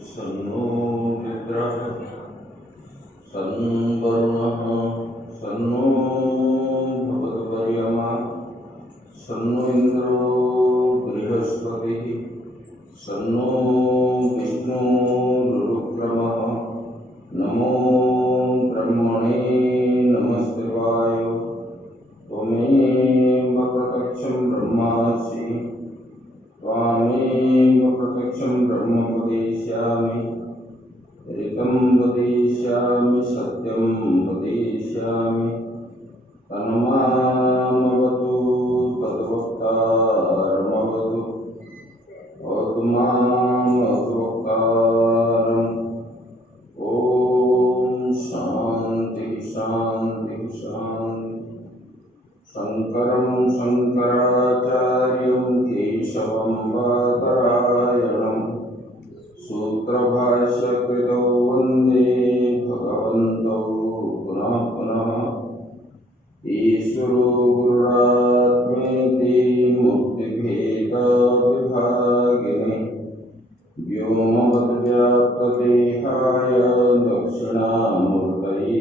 सन्नो मित्रः सन्वरुणः सन्नो भगवद्वर्यमा सन्नो इन्द्रो बृहस्पतिः सन्नो विष्णुरुक्रमः नमो ब्रह्मणे नमस्तेवाय त्वमेव प्रत्यक्षं ब्रह्मासि त्वामेव प्रत्यक्षं ब्रह्म वदिष्यामि ऋतं वदिष्यामि सत्यं वदिष्यामि तन्मामवतु तद्वक्तारमवतु भवतु मामवक्तारम् ॐ शान्ति शान्ति शान्ति शङ्करं शङ्कराचार्यं केशवं बादरायणं सूत्रभाष्यकृतौ वन्दे भगवन्तौ पुनः पुनः ईश्वरो गुरुरात्मेति मूर्तिभेदविभागिने व्योमवद्व्याप्तदेहाय दक्षिणामूर्तये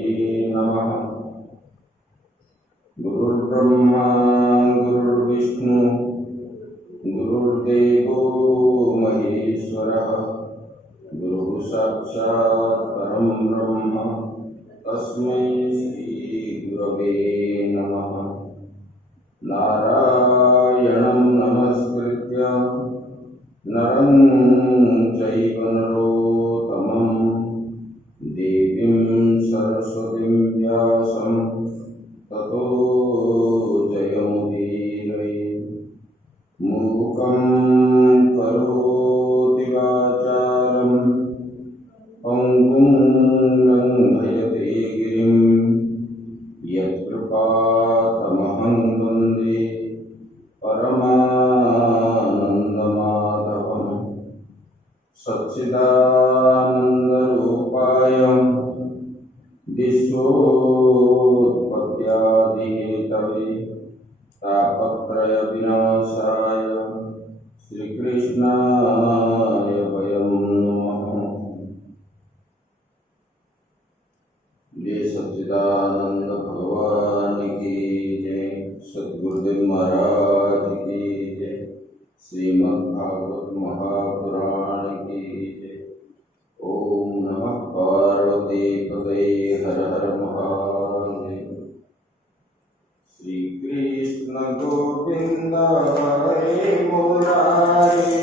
नमः। गुरुर्ब्रह्मा गुरुर्विष्णु गुरुर्देवो महेश्वरः गुरुः साक्षात् परं ब्रह्म तस्मै श्री गुरवे नमः। नारायणं नमस्कृत्य नरं चैव नरोत्तमं देवीं सरस्वतीं व्यासं ततो जयमुदीरये। मूकं करोति वाचालं पङ्गुं लङ्घयते गिरिं यत्कृपातमहं वन्दे परमानन्दमाधवम्। सच्चिदानन्दरूपाय विश्वोत्पत्त्यादिहेतवे तापत्रयविनाशाय श्रीकृष्णाय वयं नमः। जय सच्चिदानंद भगवान की जय। सद्गुरुदेव महाराज की जय। श्रीमद्भागवत महापुराण की जय। ओम नमः पार्वती पते हर हर महादेव। श्री कृष्ण गोविंद हरे मुरारी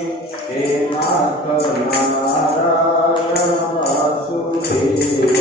हे नाथ नारायण वासुदेव।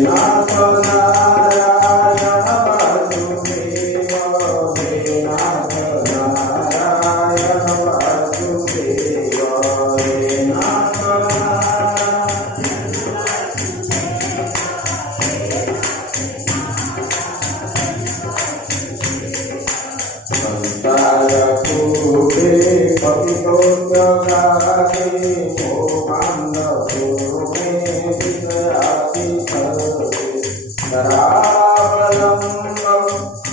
नाथ नारायण करावलम्बं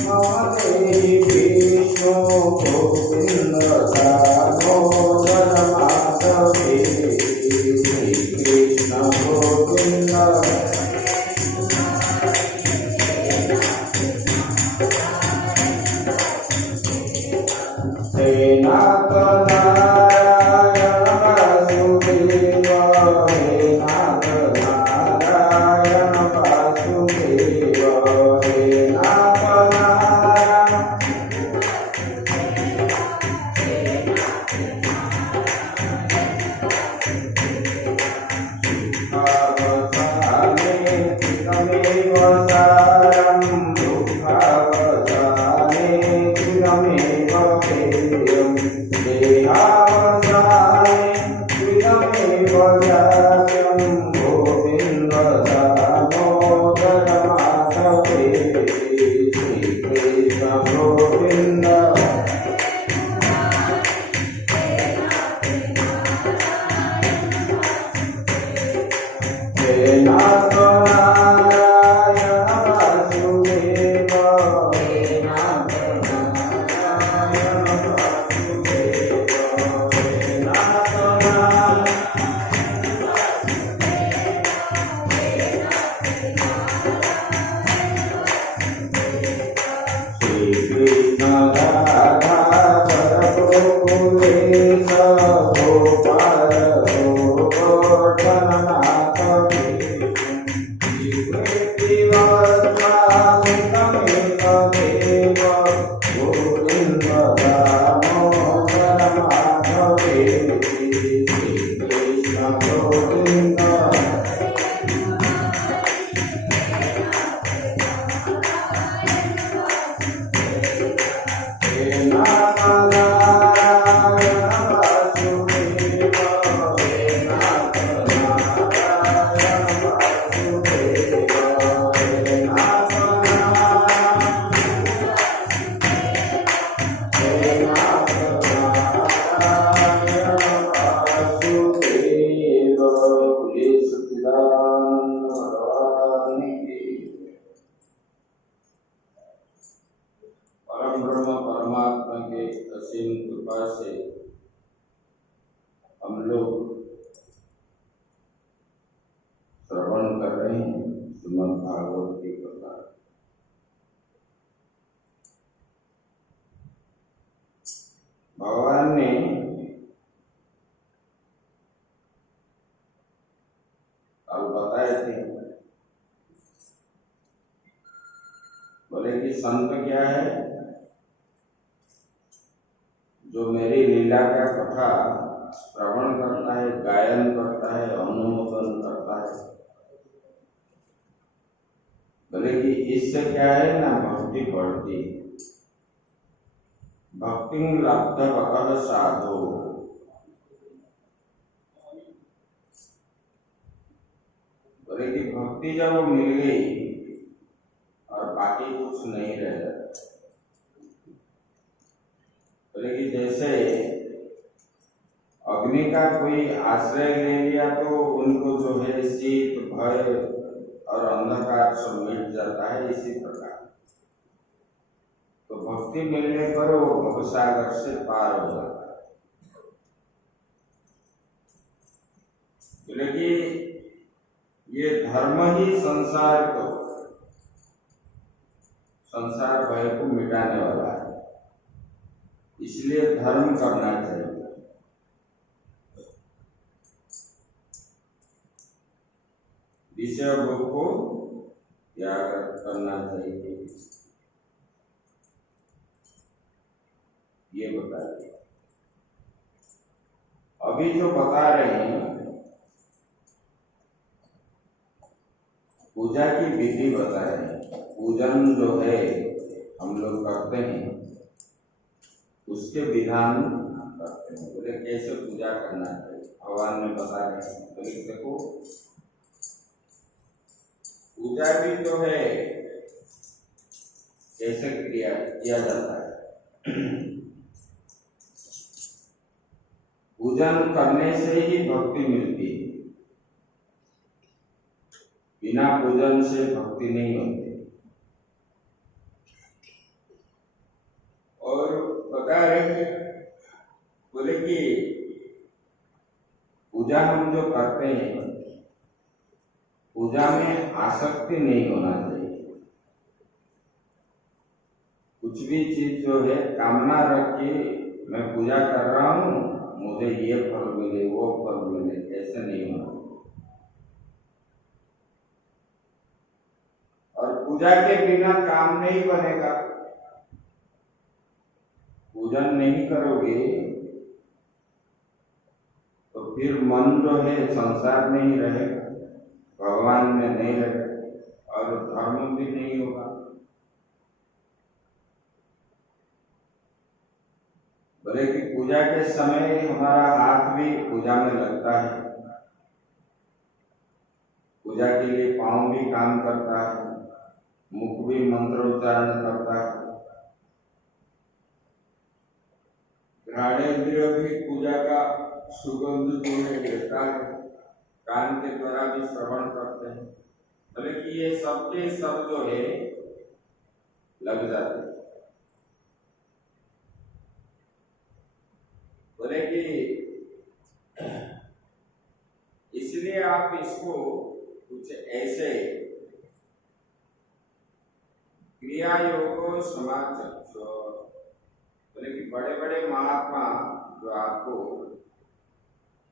मम देहि विष्णु गोविन्द दामोदर माधवे श्रीकृष्ण गोविन्द हे नाथ नारायण वासुदेव हे नाथ नारायण वासुदेव हे नाथ नारायण दुःखावसाने त्वमेव सारं दुःखावसाने त्वमेव पेयं देहावसाने त्वमेव जातं गोविन्द दामोदर माधवे श्रीकृष्ण गोविन्द हे नाथ नारायण वासुदेव हे नाथ नारायण वासुदेव हे नाथ नारायण श्रीकृष्ण राधाधर गोकुलेश गोपाल गोवर्धननाथ श्रीकृष्णवर्धामि तमेव देव गोविन्द दामोदर माधवे श्रीकृष्ण गोविन्द हे नाथ नारायण वासुदेव हे नाथ नारायण वासुदेव हे नाथ नारायण हे नाथ नारायण वासुदेव बोले सच्चिदानंद भगवान की परम ब्रह्म परमात्मा के असीम कृपा से हम लोग श्रवण कर रहे हैं श्रीमद् भागवत की कथा। भगवान ने कल बताए थे, बोले कि संत क्या है, जो मेरी लीला का कथा श्रवण करता है, गायन करता है, अनुमोदन करता है। बोले कि इससे क्या है ना, भक्ति बढ़ती। भक्ति लब्धवतः साधो, बोले कि भक्ति जब मिल गई और बाकी कुछ नहीं रह जाता। बोले कि जैसे अग्नि का कोई आश्रय ले लिया तो उनको जो है शीत भय और अंधकार सब मिट जाता है, इसी प्रकार तो भक्ति मिलने पर वो भवसागर से पार हो जाता है। बोले कि ये धर्म ही संसार भय को मिटाने वाला है, इसलिए धर्म करना चाहिए। विषय भोग को त्याग करना चाहिए, ये बता दिया। अभी जो बता रहे हैं पूजा की विधि बता रहे हैं। पूजन जो है हम लोग करते हैं उसके विधान करते हैं। बोले कैसे पूजा करना चाहिए, भगवान ने बता रहे हैं। बोले देखो पूजा भी तो है कैसे किया जाता है। पूजन करने से ही भक्ति मिलती है। बिना पूजन से भक्ति नहीं होती। और बता रहे हैं, बोले कि पूजा हम जो करते हैं, पूजा में आसक्ति नहीं होना चाहिए। कुछ भी चीज जो है कामना रख के मैं पूजा कर रहा हूँ, मुझे ये फल मिले वो फल मिले, ऐसे नहीं होना। और पूजा के बिना काम नहीं बनेगा। पूजन नहीं करोगे तो फिर मन जो है संसार में ही रहेगा, भगवान में नहीं रहेगा और धर्म भी नहीं होगा। बोले कि पूजा के समय हमारा हाथ भी पूजा में लगता है, पूजा के लिए पांव भी काम करता है, मुख भी मंत्रोच्चारण करता है, घ्राणेन्द्रिय भी पूजा का सुगंध जो है लेता है, कान के द्वारा भी श्रवण करते हैं। बोले कि ये सबके सब जो है लग जाते हैं। बोले कि इसलिए आप इसको कुछ ऐसे क्रिया योगो समाज, बोले कि बड़े बड़े महात्मा जो आपको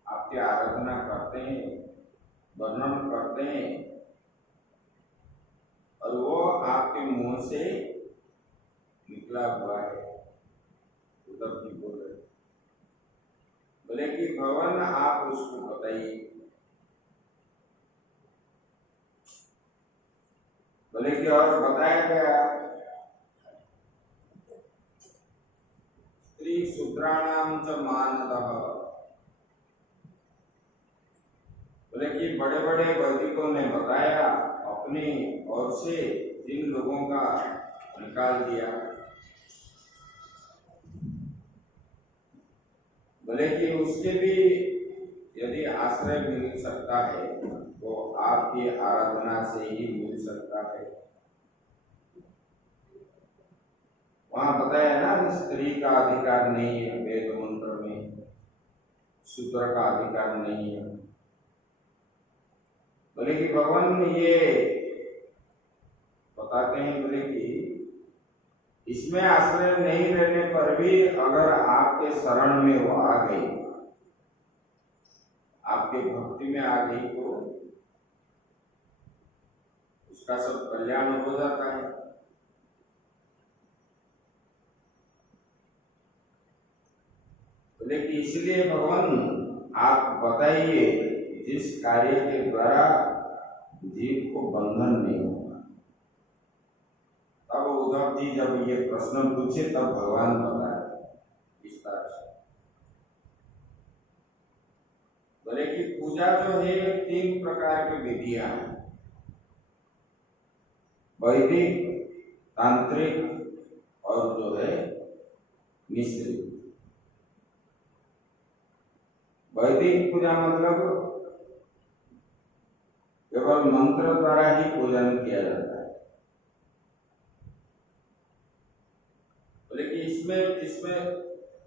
आपकी आराधना करते हैं, वर्णन करते हैं, और वो आपके मुंह से निकला हुआ है। उद्धव जी बोल रहे, बोले कि भगवान आप उसको बताइए। बोले कि और बताया गया, स्त्री शूद्राणाम च मानदः। बोले कि बड़े बड़े वैदिकों ने बताया अपनी ओर से जिन लोगों का निकाल दिया। बोले कि उसके भी यदि आश्रय मिल सकता है तो आपकी आराधना से ही मिल सकता है। वहां बताया ना, स्त्री का अधिकार नहीं है वेद मंत्र में, शूद्र का अधिकार नहीं है। बोले कि भगवान ये बताते हैं, बोले कि इसमें आश्रय नहीं रहने पर भी अगर आपके शरण में वो आ गई, आपके भक्ति में आ गई, तो उसका सब कल्याण हो जाता है। बोले कि इसलिए भगवान आप बताइए जिस कार्य के द्वारा जीव को बंधन नहीं होगा। तब उद्धव जी जब ये प्रश्न पूछे तब भगवान बताए विस्तार से। बोले कि पूजा जो है 3 प्रकार की विधियां हैं, वैदिक, तांत्रिक और जो है मिश्रित। वैदिक पूजा मतलब केवल मंत्र द्वारा ही पूजन किया जाता है। बोले कि इसमें जिसमें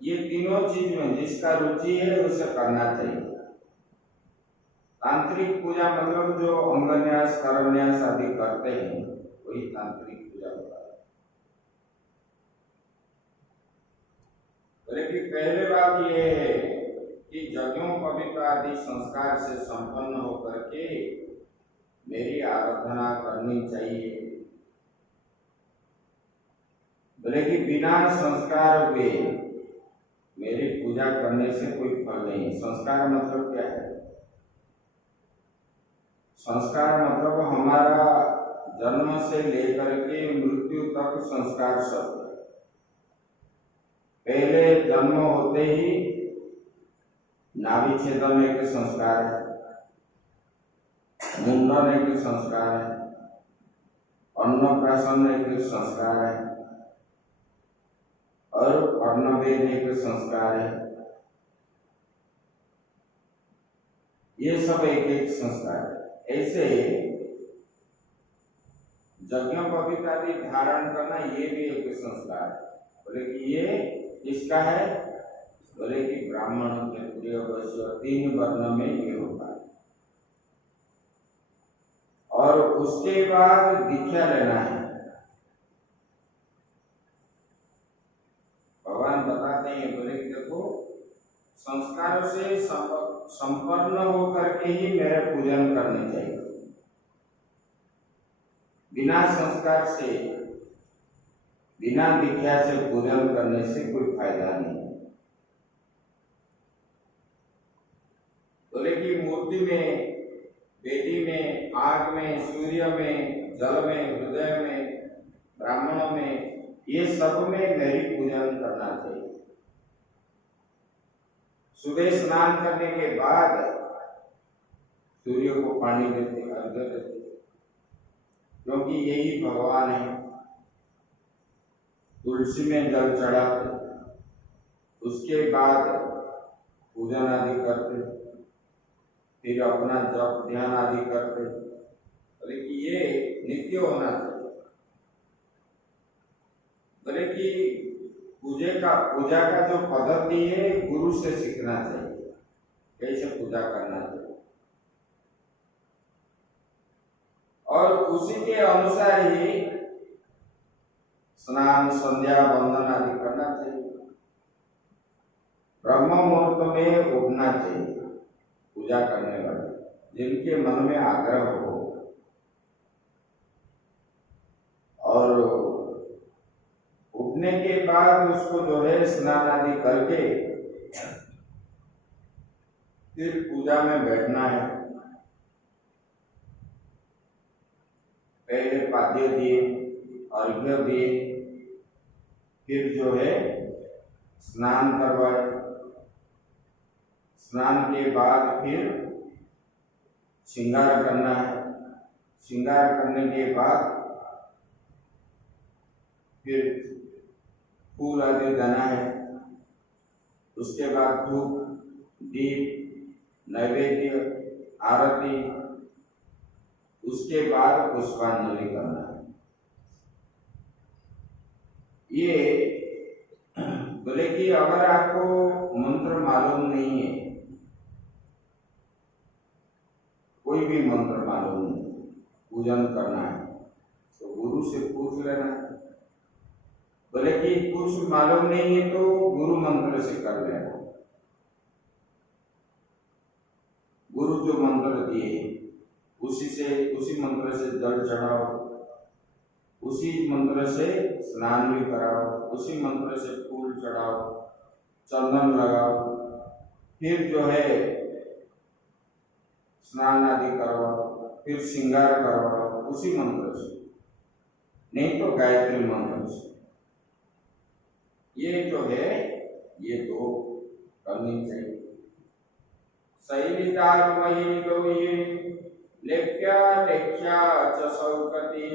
ये तीनों चीज में जिसका रुचि है उसे करना चाहिए। तांत्रिक पूजा मतलब जो अंगन्यास करन्यास आदि करते हैं वही तांत्रिक पूजा होता है। बोले कि पहले बात ये है कि यज्ञों पवित्र आदि संस्कार से संपन्न होकर के मेरी आराधना करनी चाहिए। बोले कि बिना संस्कार हुए मेरी पूजा करने से कोई फल नहीं। संस्कार मतलब क्या है? संस्कार मतलब हमारा जन्म से लेकर के मृत्यु तक संस्कार शब्द। पहले जन्म होते ही नाभि छेदन एक संस्कार है, मुंडन एक संस्कार है, अन्नप्राशन एक संस्कार है और कर्णवेद एक संस्कार है। ये सब एक एक संस्कार है। ऐसे यज्ञोपवीत आदि धारण करना ये भी एक संस्कार है। बोले कि ये किसका है? बोले कि ब्राह्मण, क्षत्रिय, वैश्य 3 वर्ण में ये होता है। और उसके बाद दीक्षा लेना है। भगवान बताते हैं, बोले कि देखो संस्कारों से संपन्न होकर के ही मेरा पूजन करने चाहिए। बिना संस्कार से, बिना दीक्षा से पूजन करने से कोई फायदा नहीं। बोले कि मूर्ति में, वेदी में, आग में, सूर्य में, जल में, हृदय में, ब्राह्मणों में, ये सब में मेरी पूजन करना चाहिए। सुबह स्नान करने के बाद सूर्य को पानी देते, अर्घ्य देते, क्योंकि यही भगवान है। तुलसी में जल चढ़ाते, उसके बाद पूजन आदि करते, फिर अपना जप ध्यान आदि करते। बोले कि ये नित्य होना चाहिए। बोले कि पूजा का जो पद्धति है गुरु से सीखना चाहिए, कैसे पूजा करना चाहिए, और उसी के अनुसार ही स्नान, संध्या, वंदन आदि करना चाहिए। ब्रह्म मुहूर्त में उठना चाहिए पूजा करने वाले, जिनके मन में आग्रह हो। और उठने के बाद उसको जो है स्नान आदि करके फिर पूजा में बैठना है। पहले पाद्य दिए, अर्घ्य दिए, फिर जो है स्नान करवाए। स्नान के बाद फिर श्रृंगार करना है। श्रृंगार करने के बाद फिर फूल आदि देना है। उसके बाद धूप, दीप, नैवेद्य, आरती, उसके बाद पुष्पांजलि करना है। ये बोले कि अगर आपको मंत्र मालूम नहीं है, कोई भी मंत्र मालूम नहीं, पूजन करना है, तो गुरु से पूछ लेना है। बोले कि कुछ मालूम नहीं है तो गुरु मंत्र से कर लेना। गुरु जो मंत्र दिए उसी मंत्र से जल चढ़ाओ, उसी मंत्र से स्नान भी कराओ, उसी मंत्र से फूल चढ़ाओ, चंदन लगाओ, फिर जो है स्नान आदि करवाओ, फिर श्रृंगार करवाओ उसी मंत्र से, नहीं तो गायत्री मंत्र से। ये जो है ये तो करनी चाहिए। शैलितारुमयी गौरी लेख्या लेख्या च सौकती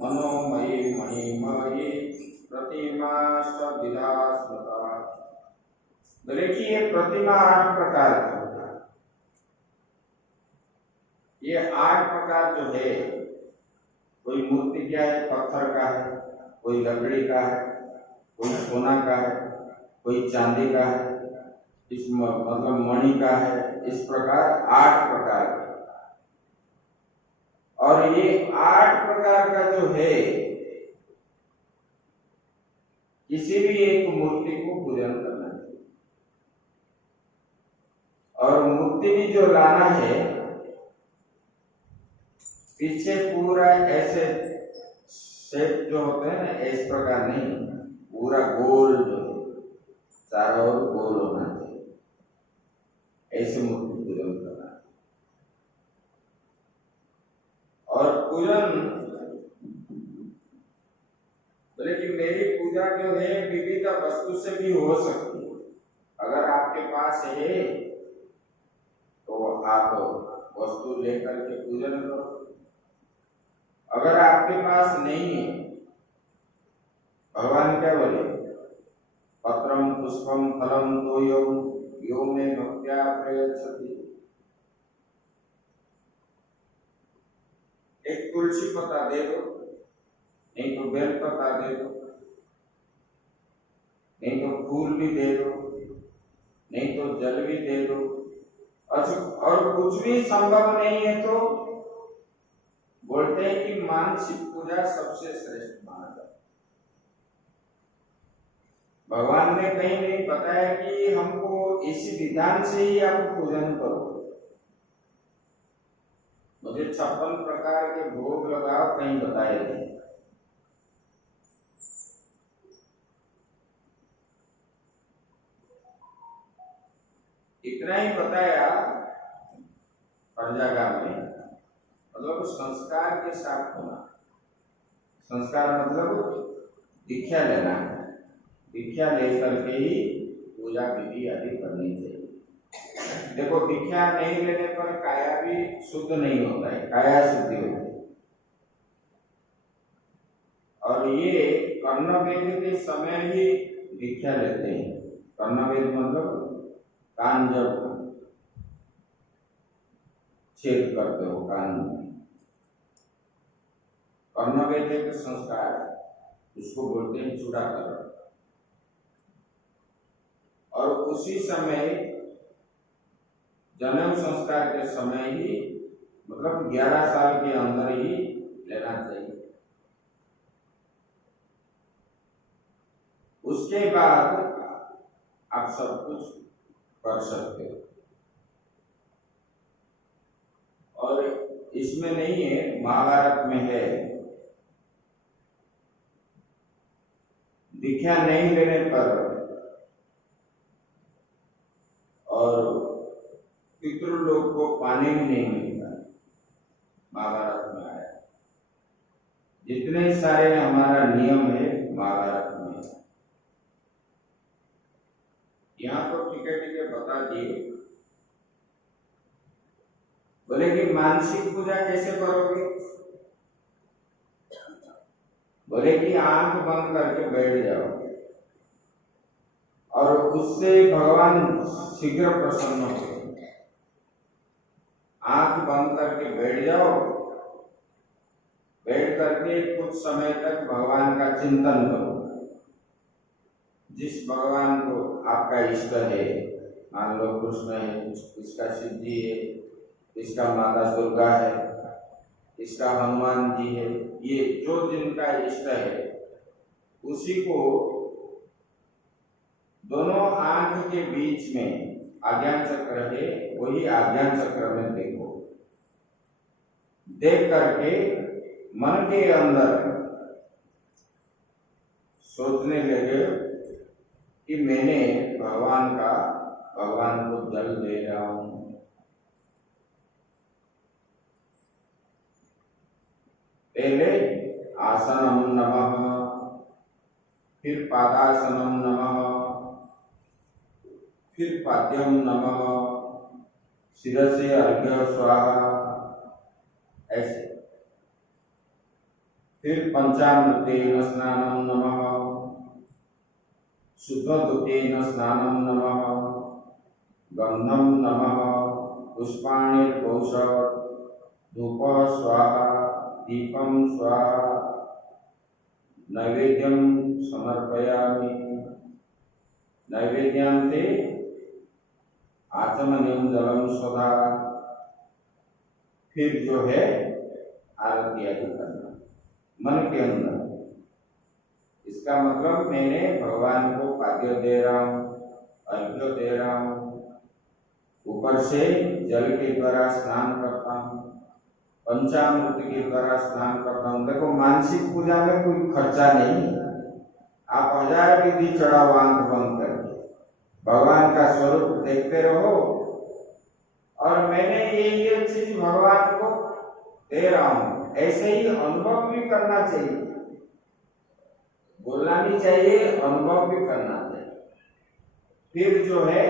मनोमयी महिमयी प्रतिमाष्ट विधा स्मृता। बोले कि ये प्रतिमा 8 प्रकार की होता है। ये 8 प्रकार जो है, कोई मूर्ति क्या है, पत्थर का है, कोई लकड़ी का है, कोई सोना का है, कोई चांदी का है, इस मतलब मणि का है। इस प्रकार 8 प्रकार के। और ये 8 प्रकार का जो है, किसी भी एक मूर्ति को पूजन करना चाहिए। और मूर्ति भी जो लाना है, पीछे पूरा ऐसे शेप जो होते हैं ना, इस प्रकार नहीं, पूरा गोल जो चारों ओर गोल होना चाहिए, ऐसे मूर्ति पूजन करना। और पूजन बोले कि मेरी पूजा जो है विविध वस्तु से भी हो सकती है। अगर आपके पास है तो आप वस्तु लेकर के पूजन करो। अगर आपके पास नहीं है, भगवान क्या बोले, पत्रम पुष्पम फलम तोयम यो में भक्त्या प्रयच्छति। एक तुलसी पत्ता दे दो, नहीं तो बेल पत्ता दे दो, नहीं तो फूल भी दे दो, नहीं तो जल भी दे दो। और कुछ भी संभव नहीं है तो बोलते हैं कि मानसिक पूजा सबसे श्रेष्ठ माना जाता है। भगवान ने कहीं नहीं बताया कि हमको इसी विधान से ही आप पूजन करो, मुझे 56 प्रकार के भोग लगाओ, कहीं बताया नहीं। इतना ही बताया प्रजागा में, मतलब संस्कार के साथ होना। संस्कार मतलब दीक्षा लेना है, दीक्षा लेकर के ही पूजा विधि आदि करनी चाहिए। देखो, दीक्षा नहीं लेने पर काया भी शुद्ध नहीं होता है, काया शुद्धि होती है। और ये कर्णवेद के समय ही दीक्षा लेते हैं। कर्णवेद मतलब कान जब छेद करते हो कान में, कर्णवेद एक संस्कार है, उसको बोलते हैं चूड़ाकरण। और उसी समय जन्म संस्कार के समय ही, मतलब 11 साल के अंदर ही लेना चाहिए। उसके बाद आप सब कुछ कर सकते हो। और इसमें नहीं है, महाभारत में है, दीक्षा नहीं लेने पर और पितृलोक को पानी भी नहीं मिलता, महाभारत में आया। जितने सारे हमारा नियम है महाभारत में, यहाँ तो ठीक है बता दिए। बोले कि मानसिक पूजा कैसे करोगे? बोले कि आंख बंद करके बैठ जाओ और उससे भगवान शीघ्र प्रसन्न होते। आंख बंद करके बैठ जाओ, बैठ करके कुछ समय तक भगवान का चिंतन करो। जिस भगवान को आपका इष्ट है, मान लो कृष्ण है, इसका शिव जी है, इसका माता दुर्गा है, इसका हनुमान जी है, ये जो जिनका इष्ट है उसी को दोनों आंख के बीच में आज्ञा चक्र है, वही आज्ञा चक्र में देखो। देख करके मन के अंदर सोचने लगे कि मैंने भगवान को जल दे रहा हूं। पहले आसनम नमः, फिर पादासनम नमः, फिर पाद्यम नमः, शिरसे अर्घ्य स्वाहा, ऐसे। फिर पंचामृतेन स्नानम नमः, शुद्धदुतेन स्नानम नमः, गंधम नमः, पुष्पाणिर्घोष, धूप स्वाहा, दीपम स्वाहा, नैवेद्यम समर्पयामि। नैवेद्यांते आचमनीयम जलम स्वधा। फिर जो है आरती आदि करना मन के अंदर। इसका मतलब मैंने भगवान को पाद्य दे रहा हूँ, अर्घ्य दे रहा हूँ, ऊपर से जल के द्वारा स्नान करता हूँ, पंचामृत के द्वारा स्नान करता हूँ। देखो, मानसिक पूजा में कोई खर्चा नहीं, आप 1000 विधि चढ़ाओ आंख बंद करके, भगवान का स्वरूप देखते रहो और मैंने ये चीज भगवान को दे रहा हूँ, ऐसे ही अनुभव भी करना चाहिए। बोलना भी चाहिए, अनुभव भी करना चाहिए। फिर जो है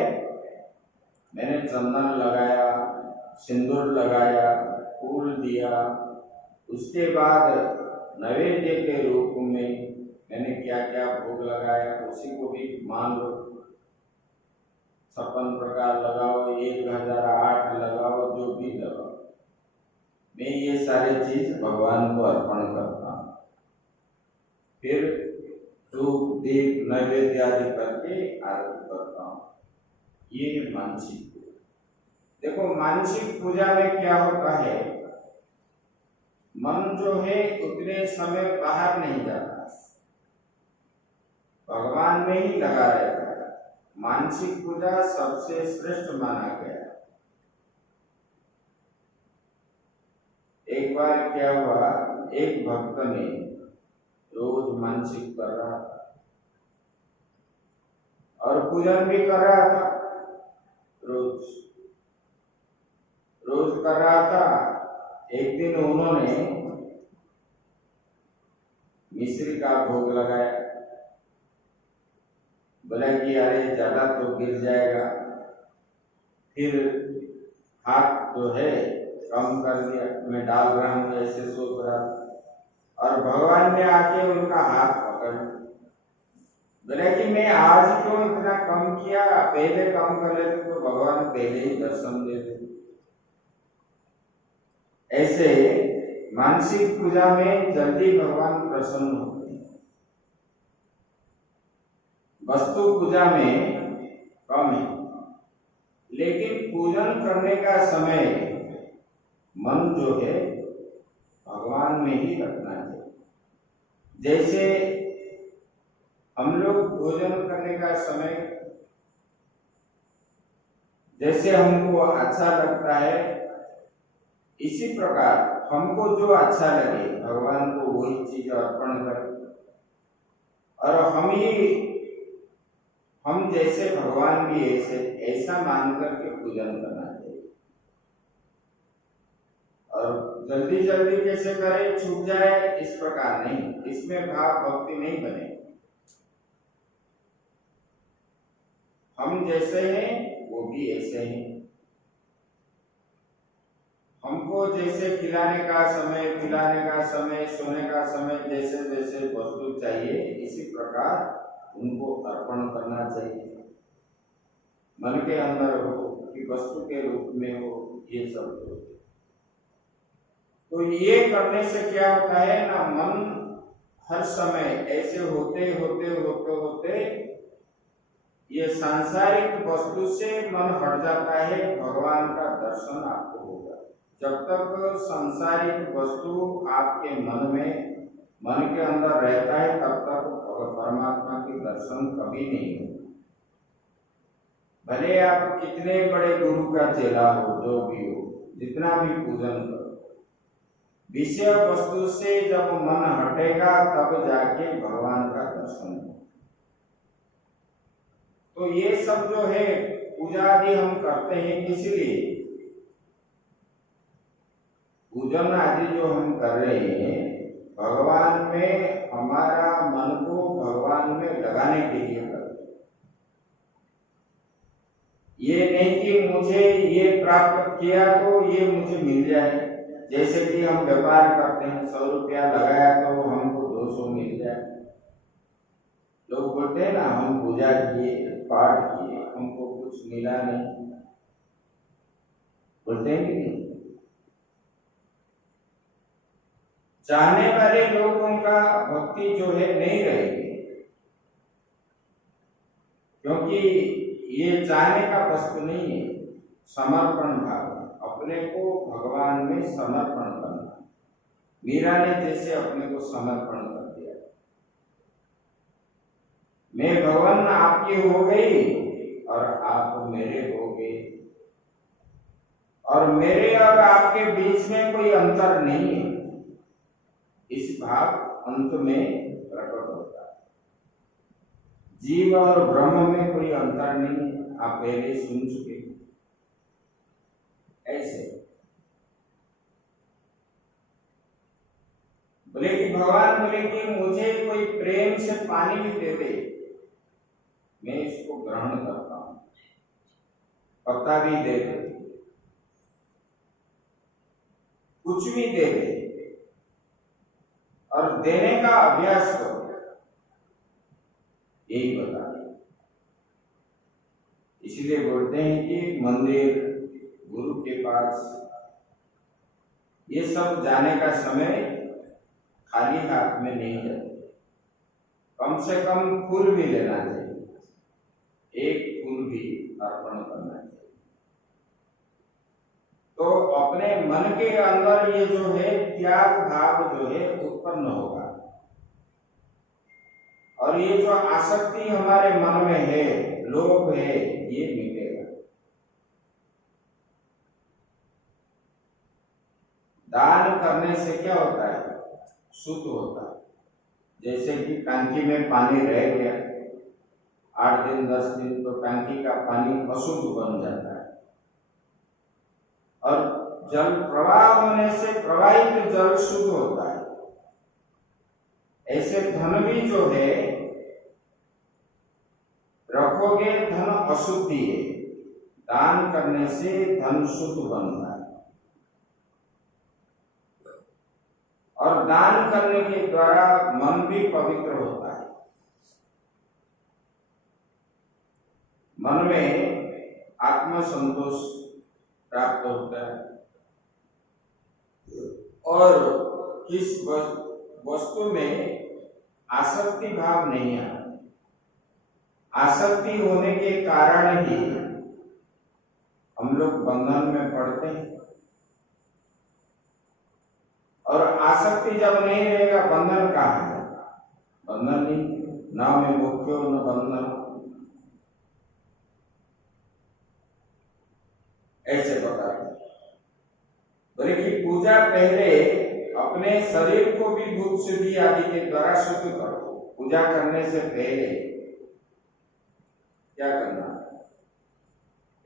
मैंने चंदन लगाया, सिंदूर लगाया, फूल दिया, उसके बाद नैवेद्य के रूप में मैंने क्या क्या भोग लगाया उसी को भी मान लो। 56 प्रकार लगाओ, 1008 लगाओ, जो भी लगाओ। मैं ये सारी चीज भगवान को अर्पण करता हूँ, फिर धूप दीप नैवेद्य आदि करके आरती करता हूँ। ये मानसिक पूजा। देखो मानसिक पूजा में क्या होता है, मन जो है उतने समय बाहर नहीं जाता, भगवान में ही लगा रहता है। मानसिक पूजा सबसे श्रेष्ठ माना गया। एक बार क्या हुआ, एक भक्त ने रोज मानसिक कर रहा था और पूजन भी कर रहा था, रोज रोज कर रहा था। एक दिन उन्होंने मिश्री का भोग लगाया, बोला कि अरे ज्यादा तो गिर जाएगा, फिर हाथ जो है कम कर दिया, मैं डाल रहा हूँ ऐसे सोच रहा, और भगवान ने आके उनका हाथ पकड़ लिया। बोला कि मैं आज क्यों इतना कम किया, पहले कम कर लेते तो भगवान पहले ही दर्शन दे देते। ऐसे मानसिक पूजा में जल्दी भगवान प्रसन्न होते हैं, वस्तु पूजा में कम है। लेकिन पूजन करने का समय मन जो है भगवान में ही रखना चाहिए। जैसे हम लोग भोजन करने का समय जैसे हमको अच्छा लगता है, इसी प्रकार हमको जो अच्छा लगे भगवान को वही चीज अर्पण करें, और हम जैसे भगवान भी ऐसा मान करके पूजन करना चाहिए। और जल्दी जल्दी कैसे करें, छूट जाए इस प्रकार नहीं, इसमें भाव भक्ति नहीं बने। हम जैसे हैं वो भी ऐसे हैं, हमको जैसे खिलाने का समय, पिलाने का समय, सोने का समय जैसे जैसे वस्तु चाहिए, इसी प्रकार उनको अर्पण करना चाहिए। मन के अंदर हो कि वस्तु के रूप में हो, ये सब हो। तो ये करने से क्या होता है ना, मन हर समय ऐसे होते होते होते होते ये सांसारिक वस्तु से मन हट जाता है, भगवान का दर्शन आपको होगा। जब तक सांसारिक वस्तु आपके मन के अंदर रहता है, तब तक परमात्मा के दर्शन कभी नहीं होगा। भले आप कितने बड़े गुरु का चेला हो, जो भी हो, जितना भी पूजन करो, विषय वस्तु से जब मन हटेगा तब जाके भगवान का दर्शन हो। तो ये सब जो है पूजा आदि हम करते हैं किस लिए, पूजन आदि जो हम कर रहे हैं भगवान में, हमारा मन को भगवान में लगाने के लिए करते हैं। ये नहीं कि मुझे ये प्राप्त किया तो ये मुझे मिल जाए। जैसे कि हम व्यापार करते हैं, 100 रुपया लगाया तो हमको 200 मिल जाए। लोग बोलते हैं ना, हम पूजा किए, पाठ किए, हमको कुछ मिला नहीं, बोलते हैं कि नहीं। चाहने वाले लोगों का भक्ति जो है नहीं रहेगी, क्योंकि ये चाहने का वस्तु नहीं है, समर्पण भाव, अपने को भगवान में समर्पण करना। मीरा ने जैसे अपने को समर्पण कर दिया, मैं भगवान आपकी हो गई और आप मेरे हो गए, और मेरे और आपके बीच में कोई अंतर नहीं है। इस भाव अंत में प्रकट होता है। जीव और ब्रह्म में कोई अंतर नहीं है, आप पहले सुन चुके। ऐसे बोले कि भगवान बोले कि मुझे कोई प्रेम से पानी भी दे दे, मैं इसको ग्रहण करता हूं, पत्ता भी दे दे, कुछ भी दे दे, और देने का अभ्यास करो, यही बता। इसलिए बोलते हैं कि मंदिर, गुरु के पास ये सब जाने का समय खाली हाथ में नहीं जाते। कम से कम फूल भी लेना चाहिए, एक फूल भी अर्पण करना चाहिए। तो अपने मन के अंदर ये जो है त्याग भाव जो है उत्पन्न होगा, और ये जो आसक्ति हमारे मन में है, लोभ है, ये मिटेगा। दान करने से क्या होता है? शुद्ध होता है। जैसे कि टंकी में पानी रह गया 8 दिन 10 दिन, तो टंकी का पानी अशुद्ध बन जाता है, और जल प्रवाह होने से प्रवाहित जल शुद्ध होता है। ऐसे धन भी जो है, रखोगे धन अशुद्धि है, दान करने से धन शुद्ध बनता है। और दान करने के द्वारा मन भी पवित्र होता है। मन में आत्मसंतोष प्राप्त होता है, और किस वस्तु में आसक्ति भाव नहीं आता। आसक्ति होने के कारण ही हम लोग बंधन में पड़ते हैं, और आसक्ति जब नहीं रहेगा, बंधन कहाँ है? बंधन नहीं, न में मुख्यो न बंधन। ऐसे बता बोले कि पूजा पहले अपने शरीर को भी भूत शुद्धि आदि के द्वारा शुद्ध करो। पूजा करने से पहले क्या करना?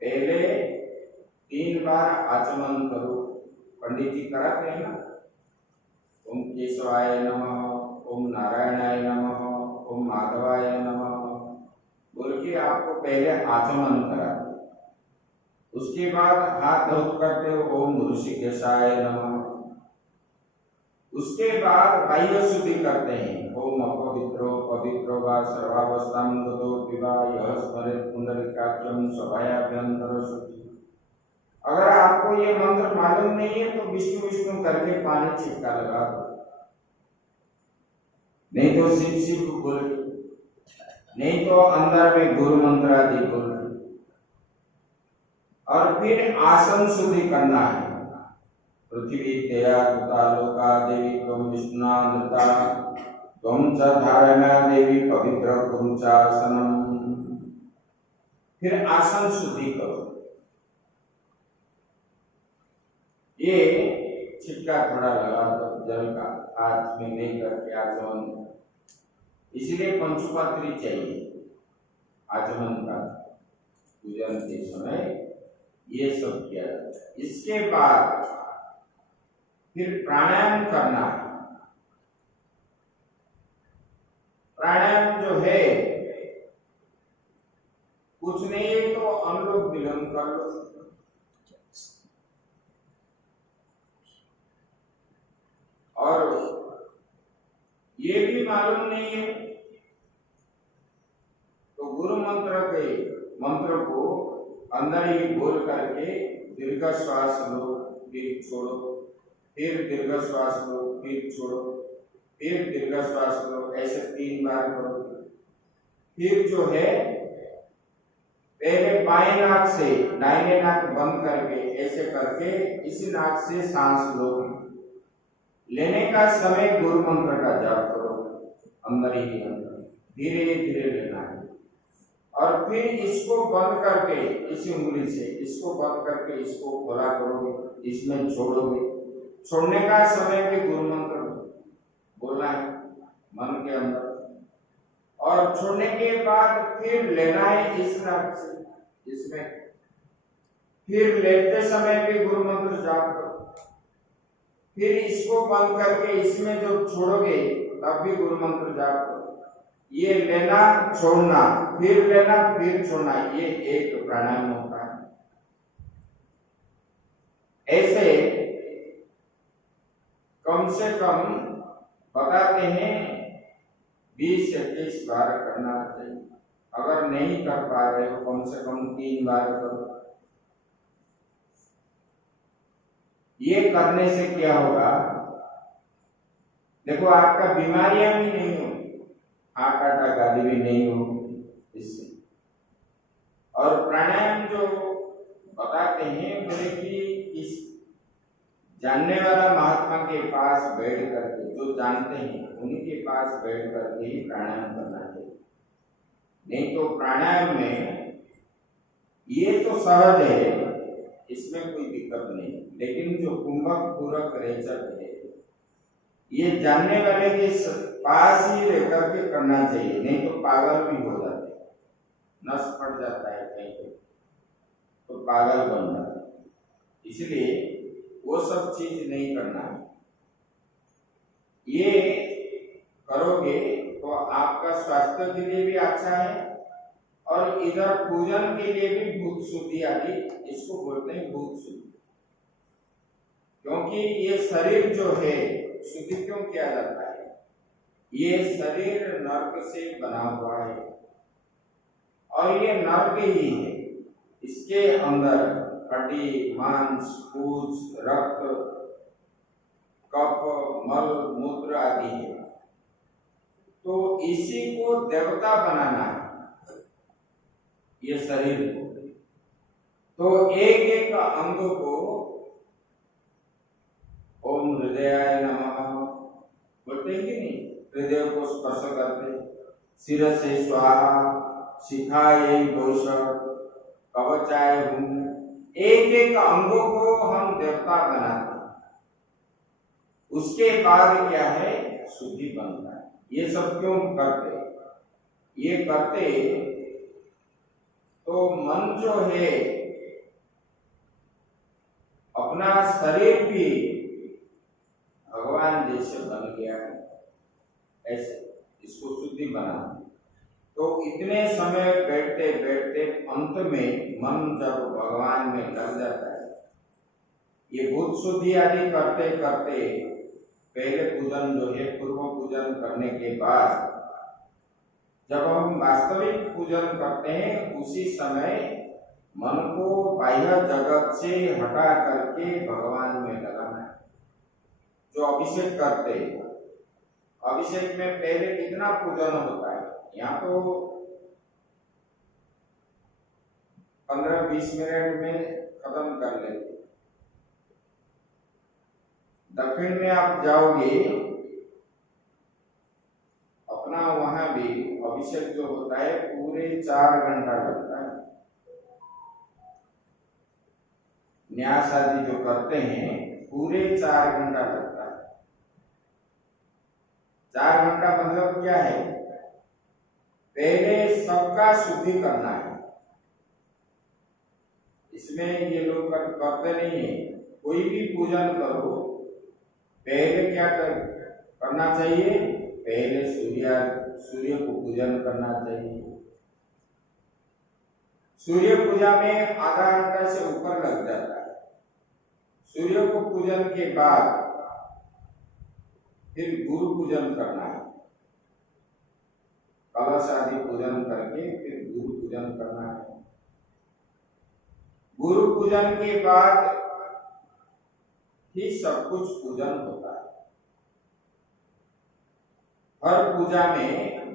पहले 3 बार आचमन करो। पंडित जी कराते हैं ना, ओम केशवाय नमः, ओम नारायणाय नमः, ओम माधवाय नमः बोल के आपको पहले आचमन करा। उसके बाद हाथ धो करते हो ओम ऋषिकेशाय नमः। उसके बाद बाह्य शुद्धि करते हैं, ओम अपवित्रो पवित्रो वा सर्वावस्थां गतो विवाह यः स्मरेत् पुंडरीकाक्षं सभायाभ्यंतर शुद्धि। अगर आपको ये मंत्र मालूम नहीं है तो विष्णु विष्णु करके पानी छिटका लगा दो, नहीं तो शिव शिव बोल, नहीं तो अंदर में गुरु मंत्र आदि बोल। और फिर आसन शुद्धि करना है। पृथ्वी तेया कृता लोका देवी त्वं विष्णुनादृता त्वं च धारणा देवी पवित्र त्वं चासनम। फिर आसन शुद्धि करो। ये छिटका थोड़ा लगा दो जल का, हाथ में लेकर के आचमन। इसलिए पंचपात्री चाहिए आचमन का। पूजन के समय ये सब किया जाता है। इसके बाद फिर प्राणायाम करना है। प्राणायाम जो है कुछ नहीं है तो अनुलोम विलोम कर लो। और ये भी मालूम नहीं है तो गुरु मंत्र को अंदर ही बोल करके दीर्घ श्वास लो, फिर छोड़ो, फिर दीर्घ श्वास लो, फिर छोड़ो, फिर दीर्घ श्वास लो। ऐसे 3 बार करो। फिर जो है पहले बाएं नाक से दाहिने नाक बंद करके ऐसे करके इसी नाक से सांस लो। लेने का समय गुरु मंत्र का जाप करो, अंदर ही अंदर धीरे धीरे लेना है। और फिर इसको बंद करके इसी उंगली से इसको बंद करके इसको खोला करोगे, इसमें छोड़ोगे। छोड़ने का समय भी गुरु मंत्र बोलना है मन के अंदर। और छोड़ने के बाद फिर लेना है इस नाक से इसमें। फिर लेते समय भी गुरु मंत्र जाप करो। फिर इसको बंद करके इसमें जो छोड़ोगे तब भी गुरु मंत्र जाप करो। ये लेना छोड़ना, फिर लेना फिर छोड़ना, ये एक प्राणायाम होता है। ऐसे कम से कम बताते हैं 20 से 30 बार करना चाहिए। अगर नहीं कर पा रहे हो कम से कम 3 बार करो। ये करने से क्या होगा, देखो आपका बीमारियां भी नहीं होगी, हार्ट अटैक आदि भी नहीं होगी इससे। और प्राणायाम जो बताते हैं बोले कि इस जानने वाला महात्मा के पास बैठ करके, जो जानते हैं उन्हीं के पास बैठ करके ही प्राणायाम करना चाहिए। नहीं तो प्राणायाम में ये तो सहज है, इसमें कोई दिक्कत नहीं, लेकिन जो कुंभक पूरक रेचक है ये जानने वाले के पास ही रह करके करना चाहिए, नहीं तो पागल भी हो जाते, नस पड़ जाता है कहीं पे तो पागल बन जाता है। इसलिए वो सब चीज नहीं करना है। ये करोगे तो आपका स्वास्थ्य के लिए भी अच्छा है और इधर पूजन के लिए भी भूत शुद्धि आदि, इसको बोलते हैं भूत शुद्धि। क्योंकि ये शरीर जो है शुद्धि क्यों किया जाता है, ये शरीर नर्क से बना हुआ है और ये नर्क ही है। इसके अंदर हड्डी, मांस, पूछ, रक्त, कफ, मल, मूत्र आदि है। तो इसी को देवता बनाना है, ये शरीर को। तो एक एक अंग को ओम हृदयाय नमः बोलते हैं कि नहीं, हृदय को स्पर्श करते, सिर से स्वाहा, शिखायै घोष, कवचाय हुम, एक एक अंगों को हम देवता बनाते। उसके बाद क्या है, शुद्धि बनता है। ये सब क्यों करते, ये करते तो मन जो है अपना शरीर भी भगवान जैसे बन गया है, ऐसे इसको शुद्धि बना। तो इतने समय बैठते बैठते अंत में मन जब भगवान में लग जाता है, ये भूत शुद्धि आदि करते करते पहले पूजन जो है, पूर्व पूजन करने के बाद जब हम वास्तविक पूजन करते हैं, उसी समय मन को बाह्य जगत से हटा करके भगवान में लगाना है। जो अभिषेक करते हैं, अभिषेक में पहले कितना पूजन होता है, यहाँ तो 15-20 मिनट में खत्म कर लेते। दक्षिण में आप जाओगे अपना, वहां भी अभिषेक जो होता है पूरे 4 घंटा लगता है। न्यास आदि जो करते हैं पूरे 4 घंटा लगता है। 4 घंटा मतलब क्या है, पहले सबका शुद्धि करना है। इसमें ये लोग करते नहीं है, कोई भी पूजन करो पहले क्या करना चाहिए, पहले सूर्य को पूजन करना चाहिए। सूर्य पूजा में आधा घंटा से ऊपर लग जाता है। सूर्य को पूजन के बाद फिर गुरु पूजन करना है, कलश आदि पूजन करके फिर गुरु पूजन करना है। गुरु पूजन के बाद ही सब कुछ पूजन होता है। हर पूजा में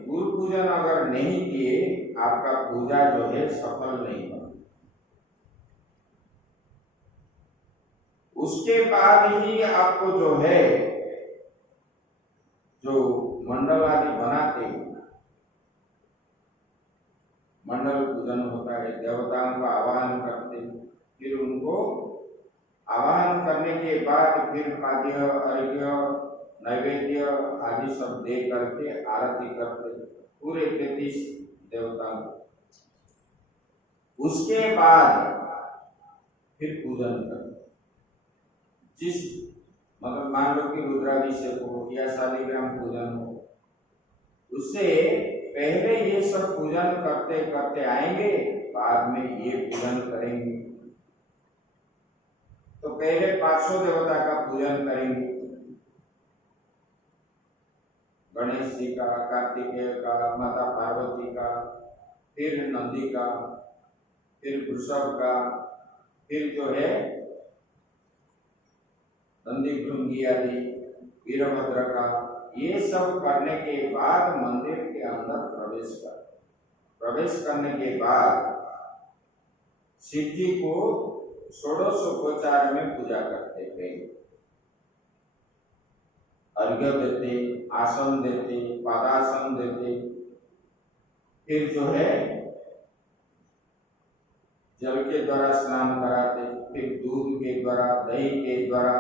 गुरु पूजन अगर नहीं किए, आपका पूजा जो है सफल नहीं होगा। उसके बाद ही आपको जो है, जो मंडल आदि बनाते, मंडल पूजन होता है, देवताओं का आवाहन करते, फिर उनको आवाहन करने के बाद फिर पाद्य, अर्घ्य, नैवेद्य आदि सब दे करके आरती करते पूरे 33 देवताओं को। उसके बाद फिर पूजन करते। जिस मतलब मान लो कि रुद्राभिषेक हो या शालिग्राम पूजन हो, उससे पहले ये सब पूजन करते करते आएंगे, बाद में ये पूजन करेंगे। तो पहले 500 देवता का पूजन करेंगे, गणेश जी का, कार्तिकेय का, माता पार्वती का, फिर नंदी का, फिर वृषभ का, फिर जो है नंदी भृंगी आदि, वीरभद्र का, ये सब करने के बाद मंदिर के अंदर प्रवेश करने के बाद शिव जी को षोडशोपचार में पूजा करते थे। अर्घ्य देते, आसन देते, पादासन देते, फिर जो है जल के द्वारा स्नान कराते, फिर दूध के द्वारा, दही के द्वारा,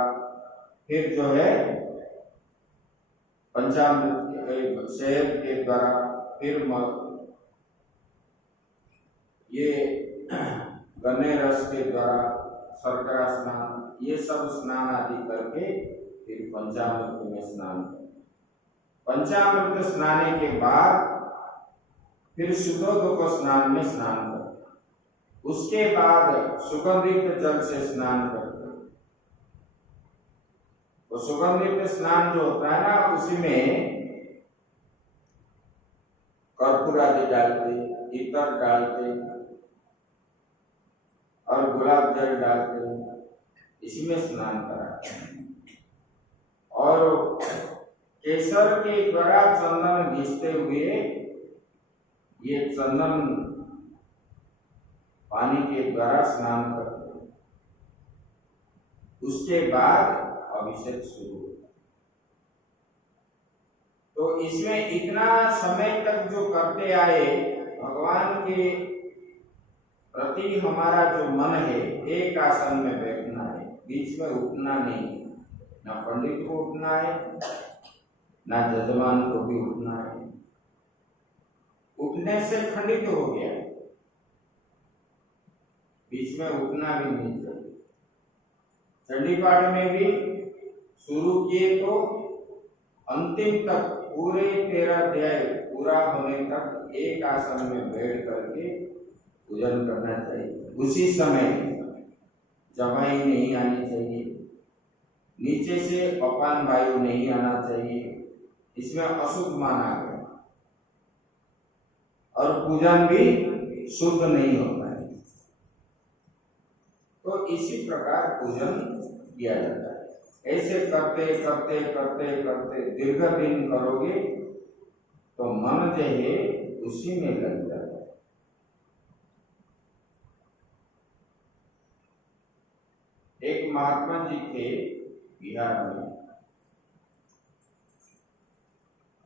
फिर जो है पंचामृत शहद के द्वारा, फिर ये गन्ने रस के द्वारा शर्करा स्नान, ये सब स्नान आदि करके फिर पंचामृत में स्नान करते। पंचामृत स्नान के बाद फिर शुद्धोदक स्नान में स्नान करते, उसके बाद सुगंधित जल से स्नान करते। तो सुगंधित स्नान जो होता है ना, उसी में कर्पूर आदि डालते, इत्र डालते और गुलाब जल डालते, इसी में स्नान कराते हैं। और केसर के द्वारा चंदन घिसते हुए ये चंदन पानी के द्वारा स्नान करते हैं। उसके बाद अभिषेक शुरू होता है। तो इसमें इतना समय तक जो करते आए, भगवान के प्रति हमारा जो मन है, एक आसन में बैठना है, बीच में उठना नहीं, ना पंडित को उठना है, ना जजमान को भी उठना है। उठने से खंडित हो गया, बीच में उठना भी नहीं चाहिए। चंडी पाठ में भी शुरू किए तो अंतिम तक पूरे 13 अध्याय पूरा होने तक एक आसन में बैठ करके पूजन करना चाहिए। उसी समय जमाई नहीं आनी चाहिए, नीचे से अपान वायु नहीं आना चाहिए, इसमें अशुद्ध माना गया, और पूजन भी शुद्ध नहीं होता है। तो इसी प्रकार पूजन किया जाता है। ऐसे करते करते करते करते दीर्घ दिन करोगे तो मन जो है उसी में लग जाता है। एक महात्मा जी थे बिहार में,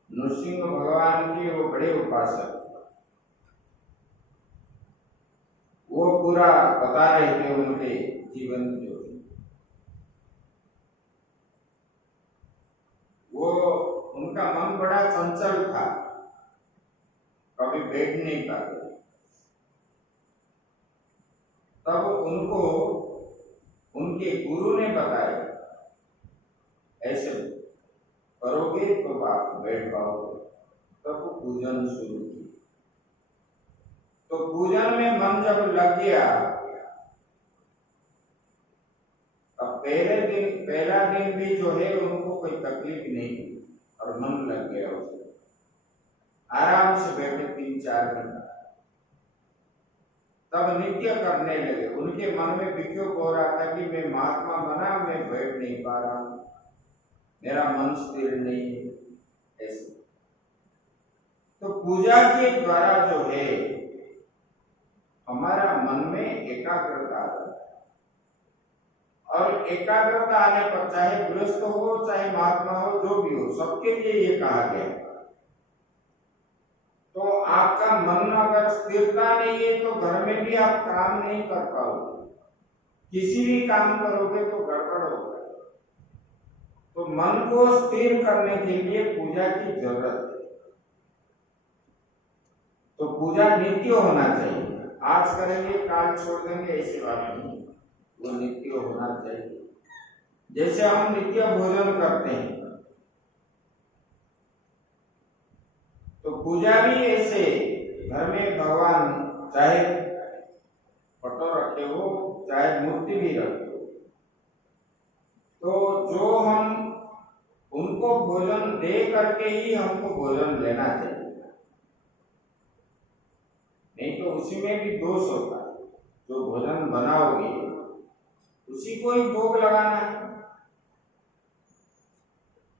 नृसिंह भगवान के वो बड़े उपासक, वो पूरा बता रहे थे उनके जीवन जो, वो उनका मन बड़ा चंचल था, कभी बैठ नहीं पाते। तब उनको उनके गुरु ने बताया, ऐसे करोगे तो आप बैठ पाओगे। तब वो पूजन शुरू की। तो पूजन में मन जब लग गया, अब पहला दिन भी जो है उनको कोई तकलीफ नहीं और मन लग गया उसको, आराम से बैठे 3-4 घंटा। तब नित्य करने लगे। उनके मन में विक्षोभ हो रहा था कि मैं महात्मा बना, मैं बैठ नहीं पा रहा हूं, मेरा मन स्थिर नहीं है, ऐसे। तो पूजा के द्वारा जो है हमारा मन में एकाग्रता आता है, और एकाग्रता आने पर चाहे गृहस्थ हो चाहे महात्मा हो, जो भी हो, सबके लिए ये कहा गया। तो आपका मन अगर स्थिरता नहीं है तो घर में भी आप काम नहीं कर पाओगे, किसी भी काम करोगे तो गड़बड़ होगा। तो मन को स्थिर करने के लिए पूजा की जरूरत है। तो पूजा नित्य होना चाहिए। आज करेंगे काल छोड़ देंगे ऐसी बात नहीं, वो नित्य होना चाहिए। जैसे हम नित्य भोजन करते हैं तो पूजा भी ऐसे, घर में भगवान चाहे फोटो रखे हो चाहे मूर्ति भी रखे हो, तो जो हम उनको भोजन दे करके ही हमको भोजन लेना चाहिए, नहीं तो उसी में भी दोष होता है। जो भोजन बनाओगे उसी को ही भोग लगाना है।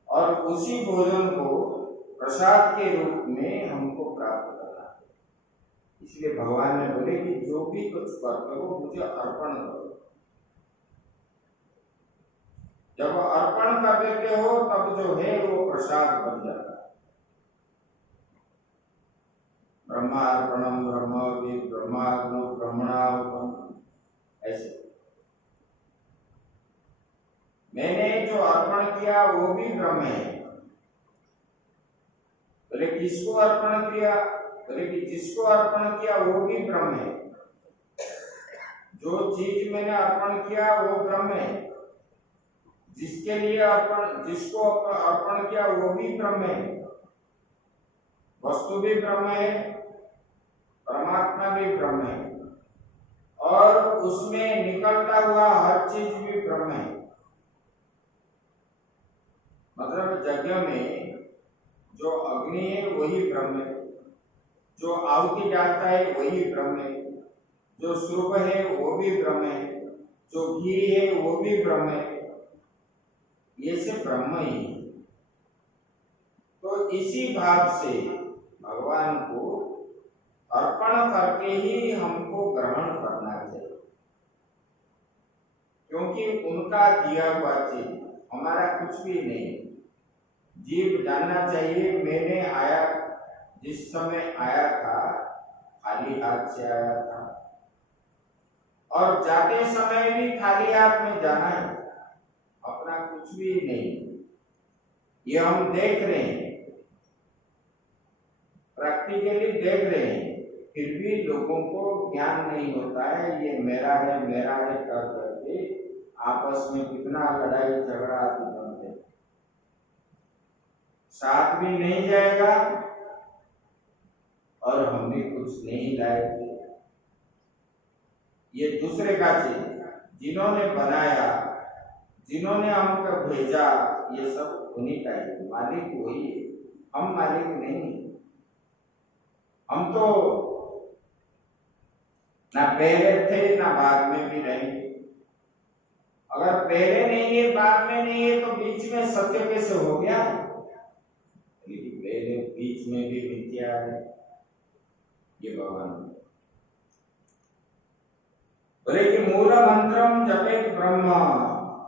और उसी भोजन को प्रसाद के रूप में हमको प्राप्त करना है। इसलिए भगवान ने बोले कि जो भी कुछ करते हो मुझे अर्पण करो। जब अर्पण कर देते हो तब जो है वो प्रसाद बन जाता है। ब्रह्मार्पणम ब्रह्म ब्रह्माग्नो ब्रह्मणार्पण, ऐसे मैंने जो अर्पण किया वो भी ब्रह्म है। बोले किसको अर्पण किया? बोले कि जिसको अर्पण किया वो भी ब्रह्म है। जो चीज मैंने अर्पण किया वो ब्रह्म है। जिसके लिए अर्पण, जिसको अर्पण किया वो भी ब्रह्म है। वस्तु भी ब्रह्म है, परमात्मा भी ब्रह्म है, और उसमें निकलता हुआ हर चीज भी ब्रह्म है। मतलब यज्ञ में जो अग्नि है वही ब्रह्म है, जो आहुति डालता है वही ब्रह्म है, जो सूर्य है वो भी ब्रह्म है, जो घी है वो भी ब्रह्म है। ये सब ब्रह्म ही है। तो इसी भाव से भगवान को अर्पण करके ही हमको ग्रहण करना चाहिए, क्योंकि उनका दिया हुआ चीज हमारा कुछ भी नहीं। जीव जानना चाहिए मैंने आया, जिस समय आया था खाली हाथ से आया था, और जाते समय भी खाली हाथ में जाना है, अपना कुछ भी नहीं। ये हम देख रहे हैं, प्रैक्टिकली देख रहे हैं, फिर भी लोगों को ज्ञान नहीं होता है। ये मेरा है कर करके आपस में कितना लड़ाई झगड़ा आदि बनते हैं। साथ भी नहीं जाएगा और हम भी कुछ नहीं लाएंगे। ये दूसरे का चीज, जिन्होंने बनाया, जिन्होंने हमको भेजा, ये सब उन्हीं का है। मालिक वही है, हम मालिक नहीं। हम तो ना पहले थे ना बाद में भी रहेंगे। अगर पहले नहीं है बाद में नहीं है तो बीच में सत्य कैसे हो गया? पहले बीच में भी विद्या है। ये भगवान बोले कि मूल मंत्रम जपेत ब्रह्म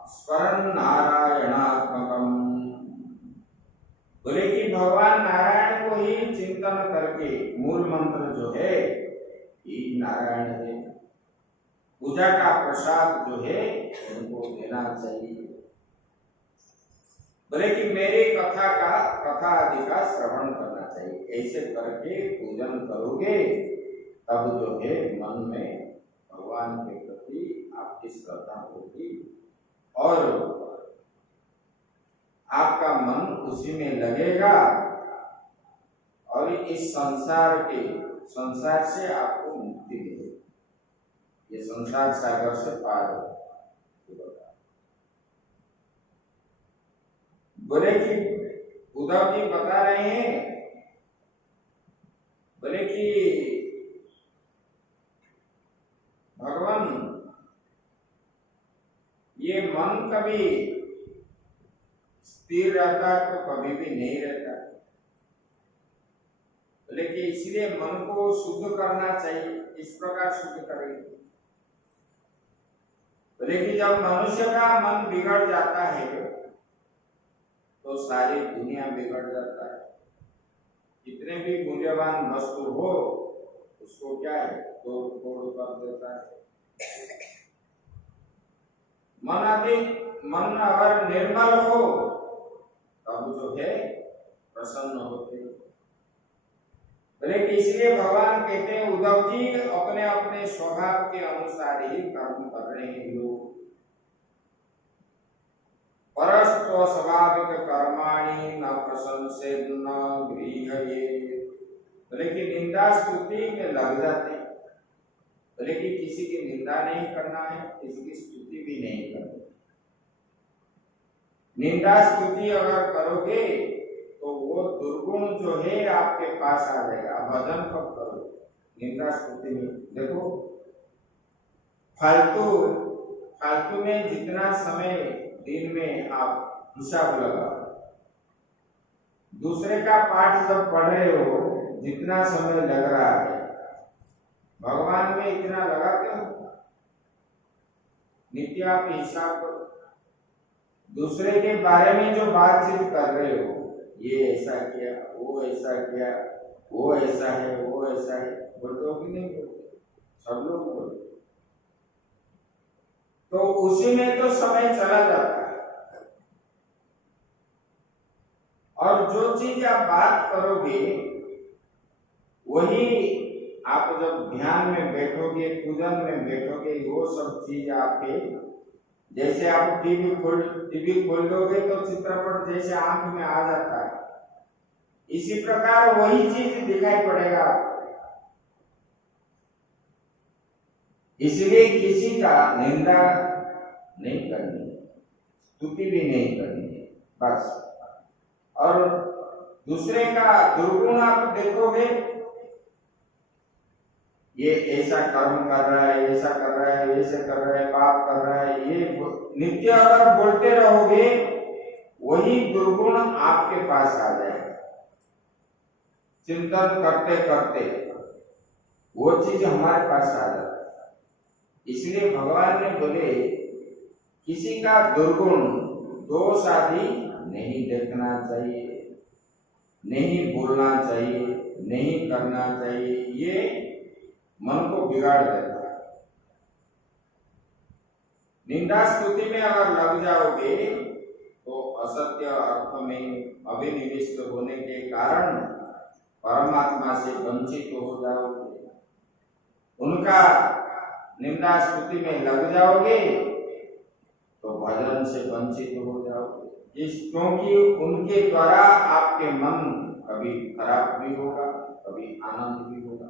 स्मरण नारायणात्मकम। बोले कि भगवान नारायण को ही चिंतन करके मूल मंत्र जो है ये नारायण है। पूजा का प्रसाद जो है उनको देना चाहिए। बोले कि मेरी कथा आदि का श्रवण करना चाहिए। ऐसे करके पूजन करोगे तब जो है मन में भगवान के प्रति आपकी श्रद्धा होगी और आपका मन उसी में लगेगा और इस संसार से आपको मुक्ति मिलेगी। ये संसार सागर से पार हो। बोले कि उद्धव जी बता रहे हैं, बोले कि भगवान ये मन कभी स्थिर रहता तो कभी भी नहीं रहता। बोले कि इसलिए मन को शुद्ध करना चाहिए। इस प्रकार शुद्ध करेंगे। बोले कि जब मनुष्य का मन बिगड़ जाता है तो सारी दुनिया बिगड़ जाता है। जितने भी मूल्यवान वस्तु हो उसको क्या है तोड़ कर देता है। मन अगर निर्मल हो तब जो है प्रसन्न होते। बोले कि इसलिए भगवान कहते हैं उद्धव जी अपने अपने स्वभाव के अनुसार ही कर्म कर रहे हैं लोग। परस्त्व स्वाभाविक कर्माणि न प्रशंसे न गृह्ये। बोले कि निंदा स्तुति में लग जाते। बोले कि किसी की निंदा नहीं करना है, किसी की स्तुति भी नहीं करनी। निंदा स्तुति अगर करोगे तो वो दुर्गुण जो है आपके पास आ जाएगा। भजन कब करो? निंदा स्तुति में। देखो फालतू में जितना समय दिन में आप हिसाब लगाओ दूसरे का पाठ जब पढ़ रहे हो, जितना समय लग रहा है, भगवान में इतना लगा क्यों? नित्य आप हिसाब करो। दूसरे के बारे में जो बातचीत कर रहे हो, ये ऐसा किया, वो ऐसा किया, वो ऐसा है, वो ऐसा है, बोलते हो कि नहीं बोलते? सब लोग बोलते। तो उसी में तो समय चला जाता है। और जो चीज आप बात करोगे, वही आप जब ध्यान में बैठोगे, पूजन में बैठोगे, वो सब चीज आपके, जैसे आप टीवी खोल दोगे तो चित्रपट जैसे आंख में आ जाता है, इसी प्रकार वही चीज दिखाई पड़ेगा आपको। इसलिए किसी का निंदा नहीं करनी, स्तुति भी नहीं करनी, बस। और दूसरे का दुर्गुण आप देखोगे, ये ऐसा कर्म कर रहा है, ऐसा कर रहा है, ऐसे कर रहा है, पाप कर रहा है, ये नित्य अगर बोलते रहोगे, वही दुर्गुण आपके पास आ जाएगा। चिंतन करते करते वो चीज हमारे पास आ जाती है। इसलिए भगवान ने बोले, किसी का दुर्गुण, दोष आदि नहीं देखना चाहिए, नहीं बोलना चाहिए, नहीं करना चाहिए। ये मन को बिगाड़ देता है। निंदा स्तुति में अगर लग जाओगे तो असत्य अर्थ में अभिनिविष्ट होने के कारण परमात्मा से वंचित हो जाओगे। उनका निंदा स्तुति में लग जाओगे तो भजन से वंचित हो जाओगे, क्योंकि उनके द्वारा आपके मन कभी खराब भी होगा, कभी आनंद भी होगा।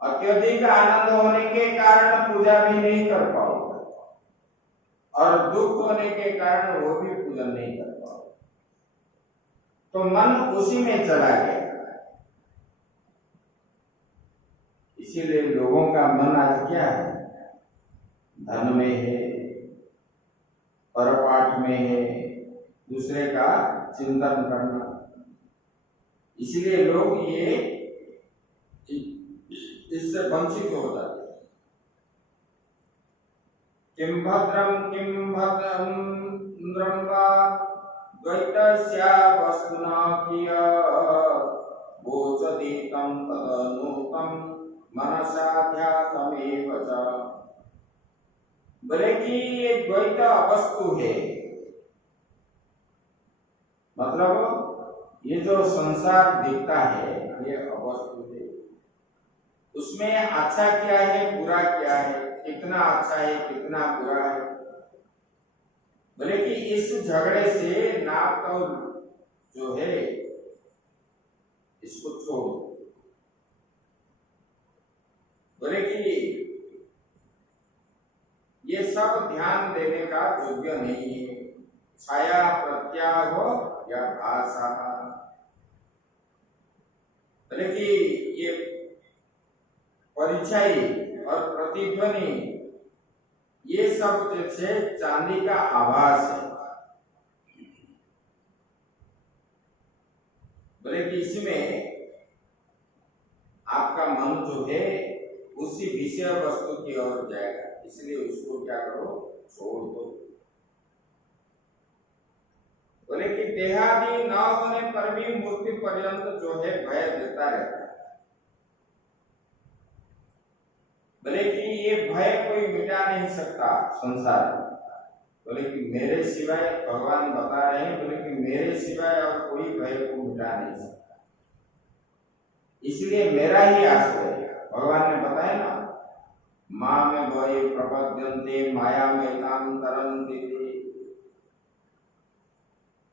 अत्यधिक आनंद होने के कारण पूजा भी नहीं कर पाओगे, और दुख होने के कारण वो भी पूजन नहीं कर पाओगे। तो मन उसी में चला गया। इसीलिए लोगों का मन आज क्या है? धन में है, परपाठ में है, दूसरे का चिंतन करना। इसीलिए लोग ये इससे वंचित हो जाते। किम भद्रम वा द्वैतस्या वस्तुना किय वोचति तं तदनुतं मनसाध्यात्मेव च। बोले कि ये द्वैत अवस्तु है, मतलब ये जो संसार दिखता है ये अवस्तु है। उसमें अच्छा क्या है, बुरा क्या है, कितना अच्छा है, कितना बुरा है। बोले कि इस झगड़े से नाप तौल जो है इसको छोड़ो। बोले कि ये सब ध्यान देने का योग्य नहीं है। छाया प्रत्याह या भाषा, बोले कि ये परिचय और प्रतिध्वनि, ये सब जैसे चांदी का आभास है। बोले कि इसमें आपका मन जो है उसी विषय वस्तु की ओर जाएगा, इसलिए उसको क्या करो, छोड़ दो। बोले कि देहादि न होने पर भी मूर्ति पर्यंत जो है भय देता रहता है। बोले कि ये भय कोई मिटा नहीं सकता संसार में। बोले कि मेरे सिवाय, भगवान बता रहे हैं, बोले कि मेरे सिवाय और कोई भय को मिटा नहीं सकता, इसलिए मेरा ही आश्रय है। भगवान ने बताया ना, माँ में भय प्रपद्यन्ते माया में ताम तरन्ति।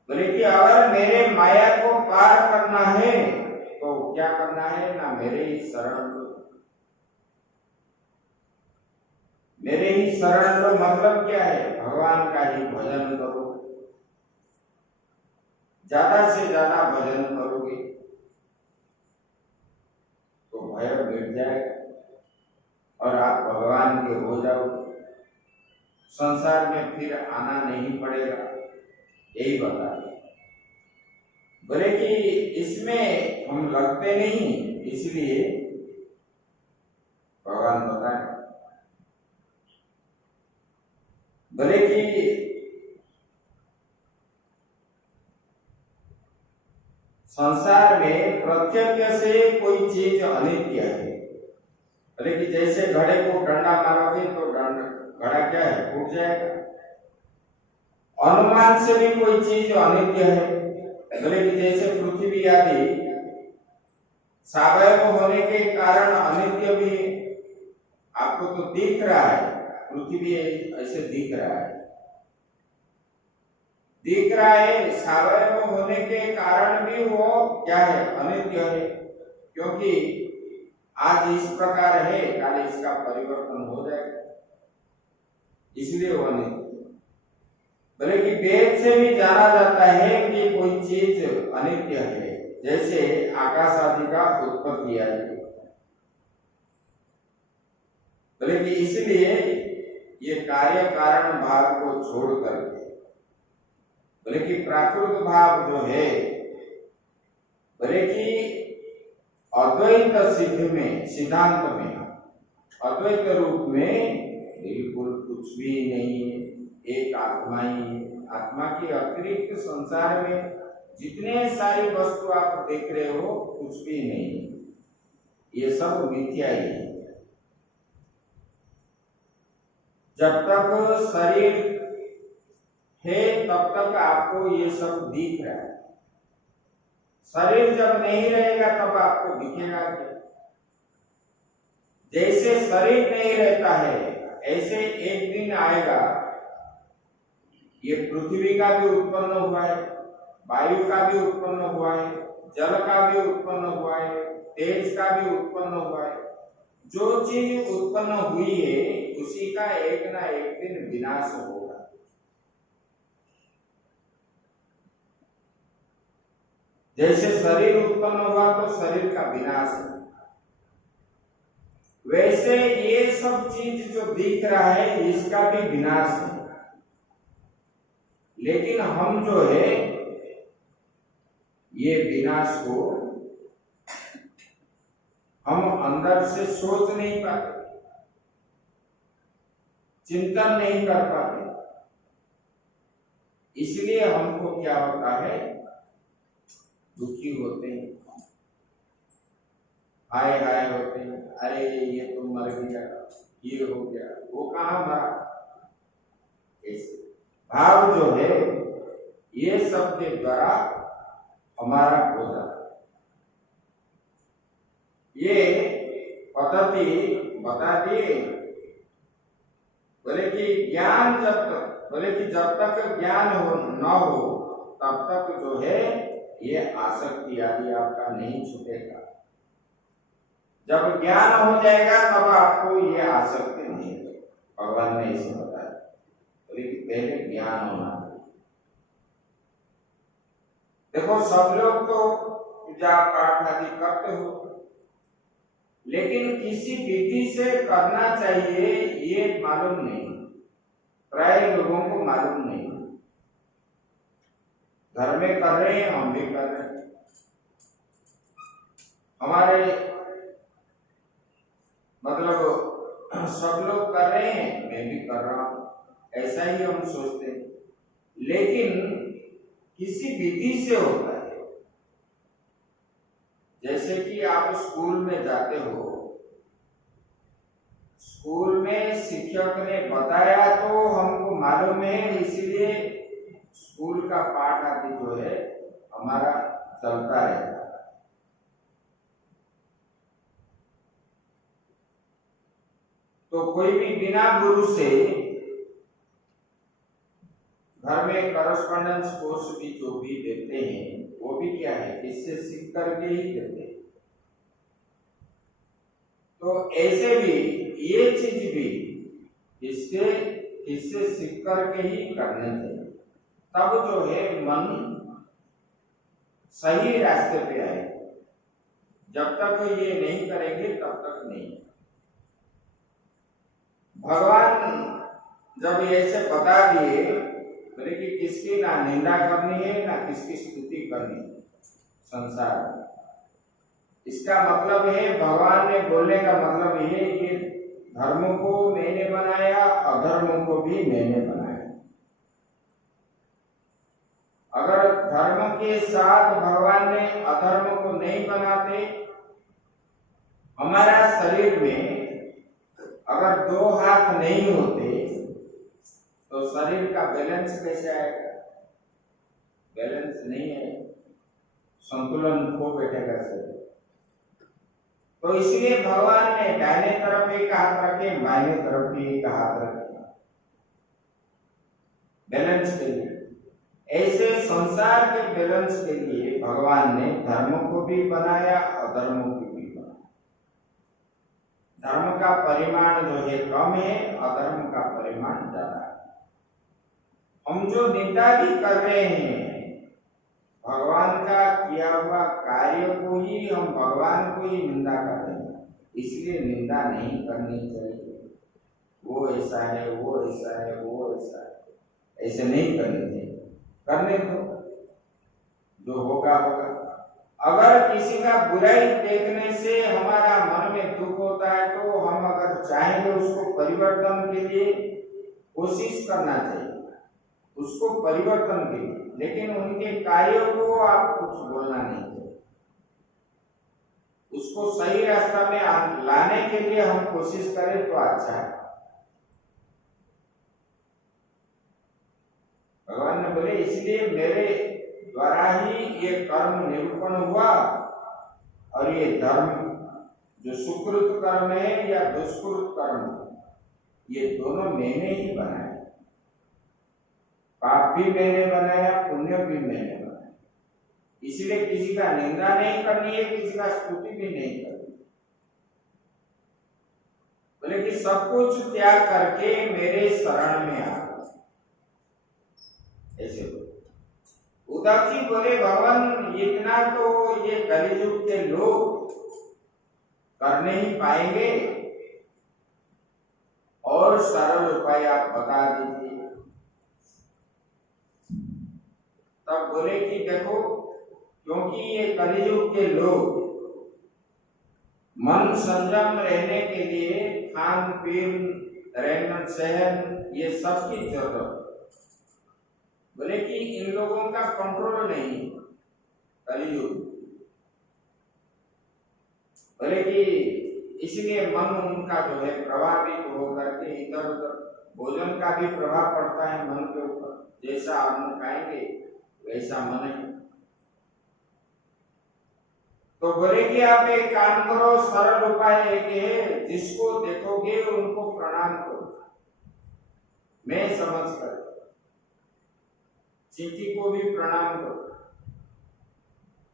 बोले कि अगर मेरे माया को पार करना है तो क्या करना है ना, मेरे ही शरण लो। मेरे ही शरण लो मतलब क्या है? भगवान का ही भजन करो, ज्यादा से ज्यादा भजन करोगे तो भय मिट जाएगा और आप भगवान के हो जाओगे। संसार में फिर आना नहीं पड़ेगा, यही बता। बोले कि इसमें हम लगते नहीं, इसलिए भगवान बताए। बोले कि संसार में प्रत्यक्ष से कोई चीज अनित्य है। बोले कि जैसे घड़े को डंडा मारोगे तो घड़ा क्या है, टूट जाएगा। अनुमान से भी कोई चीज अनित्य है। बोले कि जैसे पृथ्वी आदि सावयव होने के कारण अनित्य भी आपको तो दिख रहा है, पृथ्वी ऐसे दिख रहा है, सावयव होने के कारण भी वो क्या है, अनित्य है। क्योंकि आज इस प्रकार है, कल इसका परिवर्तन हो जाएगा, इसलिए वो अनित्य। बोले कि वेद से भी जाना जाता है कि कोई चीज अनित्य है, जैसे आकाश आदि का उत्पत्ति आदि। बोले कि इसलिए ये कार्य कारण भाव को छोड़ करके, बोले कि प्राकृत भाव जो है, बोले कि अद्वैत सिद्ध में, सिद्धांत में, अद्वैत रूप में बिल्कुल कुछ भी नहीं है, एक आत्मा ही है। आत्मा के अतिरिक्त संसार में जितने सारी वस्तु आप देख रहे हो कुछ भी नहीं है, ये सब मिथ्या ही है। जब तक शरीर है तब तक आपको ये सब दिख रहा है, शरीर जब नहीं रहेगा तब आपको दिखेगा क्या? जैसे शरीर नहीं रहता है ऐसे एक दिन आएगा, ये पृथ्वी का भी उत्पन्न हुआ है, वायु का भी उत्पन्न हुआ है, जल का भी उत्पन्न हुआ है, तेज का भी उत्पन्न हुआ है। जो चीज उत्पन्न हुई है उसी का एक ना एक दिन विनाश होगा। जैसे शरीर उत्पन्न हुआ तो शरीर का विनाश है, वैसे ये सब चीज जो दिख रहा है इसका भी विनाश है। लेकिन हम जो है ये विनाश को हम अंदर से सोच नहीं पाते, चिंतन नहीं कर पाते, इसलिए हमको क्या होता है, दुखी होते हैं, हाय हाय होते हैं, अरे ये तो मर गया, ये हो गया, वो कहाँ मरा। ऐसे भाव जो है ये सब के द्वारा हमारा हो जाता है। ये पद्धति बता दिए। बोले कि ज्ञान जब तक, बोले कि जब तक ज्ञान हो न हो तब तक जो है ये आसक्ति आदि आपका नहीं छूटेगा। जब ज्ञान हो जाएगा तब आपको ये आसक्ति नहीं है। भगवान ने इसे बताया, बोले कि पहले ज्ञान होना चाहिए। देखो सब लोग तो पूजा पाठ आदि करते हो, लेकिन किसी विधि से करना चाहिए ये मालूम नहीं, प्राय लोगों को मालूम नहीं। घर में कर रहे हैं, हम भी कर रहे हैं, हमारे मतलब सब लोग कर रहे हैं, मैं भी कर रहा हूं, ऐसा ही हम सोचते हैं। लेकिन किसी विधि से होता है। जैसे कि आप स्कूल में जाते हो, स्कूल में शिक्षक ने बताया तो हमको मालूम है, इसीलिए स्कूल का पाठ आदि जो है हमारा चलता रहता है। तो कोई भी बिना गुरु से घर में करस्पॉन्डेंस कोर्स भी जो भी देते हैं वो भी क्या है, इससे सीख करके ही देते हैं। तो ऐसे भी ये चीज भी इससे सीख करके ही करने चाहिए, तब जो है मन सही रास्ते पे आए। जब तक ये नहीं करेंगे तब तक नहीं। भगवान जब ऐसे बता दिए, बोले कि किसकी ना निंदा करनी है ना किसकी स्तुति करनी है, संसार। इसका मतलब है, भगवान ने बोलने का मतलब ये कि धर्म को मैंने बनाया, अधर्म को भी मैंने बनाया। अगर धर्म के साथ भगवान ने अधर्म को नहीं बनाते, हमारा शरीर में अगर दो हाथ नहीं होते तो शरीर का बैलेंस कैसे आएगा? बैलेंस नहीं है, संतुलन खो बैठेगा शरीर। तो इसलिए भगवान ने दाहिने तरफ एक हाथ रखे, बाएं तरफ भी एक हाथ रखे, बैलेंस के लिए। ऐसे संसार के बैलेंस के लिए भगवान ने धर्म को भी बनाया, अधर्म को भी बनाया। धर्म का परिमाण जो है कम है, अधर्म का परिमाण ज्यादा है। हम जो निंदा भी कर रहे हैं, भगवान का किया हुआ कार्य को ही हम भगवान को ही निंदा कर रहे हैं। इसलिए निंदा नहीं करनी चाहिए। वो ऐसा है, वो ऐसा है, वो ऐसा है, ऐसे नहीं करनी चाहिए। करने दो, जो होगा होगा। अगर किसी का बुराई देखने से हमारा मन में दुख होता है तो हम अगर चाहेंगे उसको परिवर्तन के लिए कोशिश करना चाहिए, उसको परिवर्तन के लिए। लेकिन उनके कार्यों को आप कुछ बोलना नहीं चाहिए। उसको सही रास्ता में लाने के लिए हम कोशिश करें तो अच्छा है। भगवान ने बोले, इसलिए मेरे द्वारा ही ये कर्म निरूपण हुआ, और ये धर्म जो सुकृत कर्म है या दुष्कृत कर्म, ये दोनों मैंने ही बनाया। पाप भी मैंने बनाया, पुण्य भी मैंने बनाया। इसलिए किसी का निंदा नहीं करनी है, किसी का स्तुति भी नहीं करनी। बोले कि सब कुछ त्याग करके मेरे शरण में आ। ऐसे उद्धव जी बोले, भगवान इतना तो ये कलियुग के लोग कर नहीं पाएंगे, और सरल उपाय आप बता दीजिए। तब बोले कि देखो, क्योंकि ये कलियुग के लोग मन संयम रहने के लिए खान पीन, रहन सहन, ये सब की जरूरत। बोले कि इन लोगों का कंट्रोल नहीं कलियुग। बोले कि इसलिए मन उनका जो है प्रभावित होकर के इधर उधर, भोजन का भी प्रभाव पड़ता है मन के ऊपर। जैसा अन्न खाएंगे वैसा मन है। तो बोले कि आप एक काम करो, सरल उपाय एक है, जिसको देखोगे उनको प्रणाम करो, मैं समझ कर। चींटी को भी प्रणाम करो,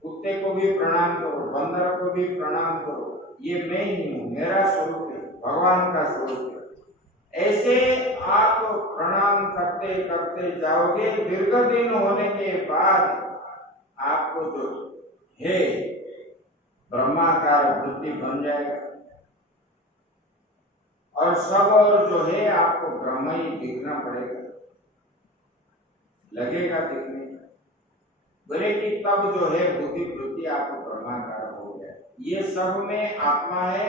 कुत्ते को भी प्रणाम करो, बंदर को भी प्रणाम करो। ये मैं ही हूं, मेरा स्वरूप है, भगवान का स्वरूप है। ऐसे आप प्रणाम करते करते जाओगे, दीर्घ दिन होने के बाद आपको जो है ब्रह्माकार बुद्धि बन जाएगा, और सब और जो है आपको ब्रह्म ही दिखना पड़ेगा, लगेगा दिखने। बोले कि तब जो है बुद्धि वृत्ति आपको ब्रह्माकार हो गया। ये सब में आत्मा है,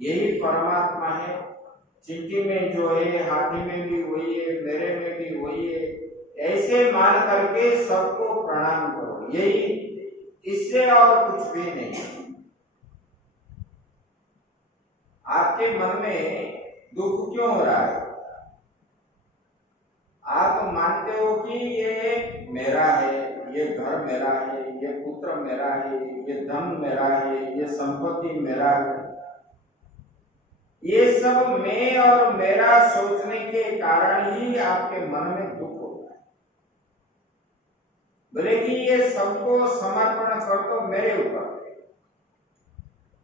यही परमात्मा है। चींटी में जो है, हाथी में भी वही है, मेरे में भी वही है। ऐसे मान करके सबको प्रणाम करो, यही, इससे और कुछ भी नहीं। आपके मन में दुख क्यों हो रहा है? आप मानते हो कि ये मेरा है, ये घर मेरा है, ये पुत्र मेरा है, ये धन मेरा है, ये संपत्ति मेरा है। ये सब मैं और मेरा सोचने के कारण ही आपके मन में दुख होता है। बोले कि ये सबको समर्पण कर दो मेरे ऊपर,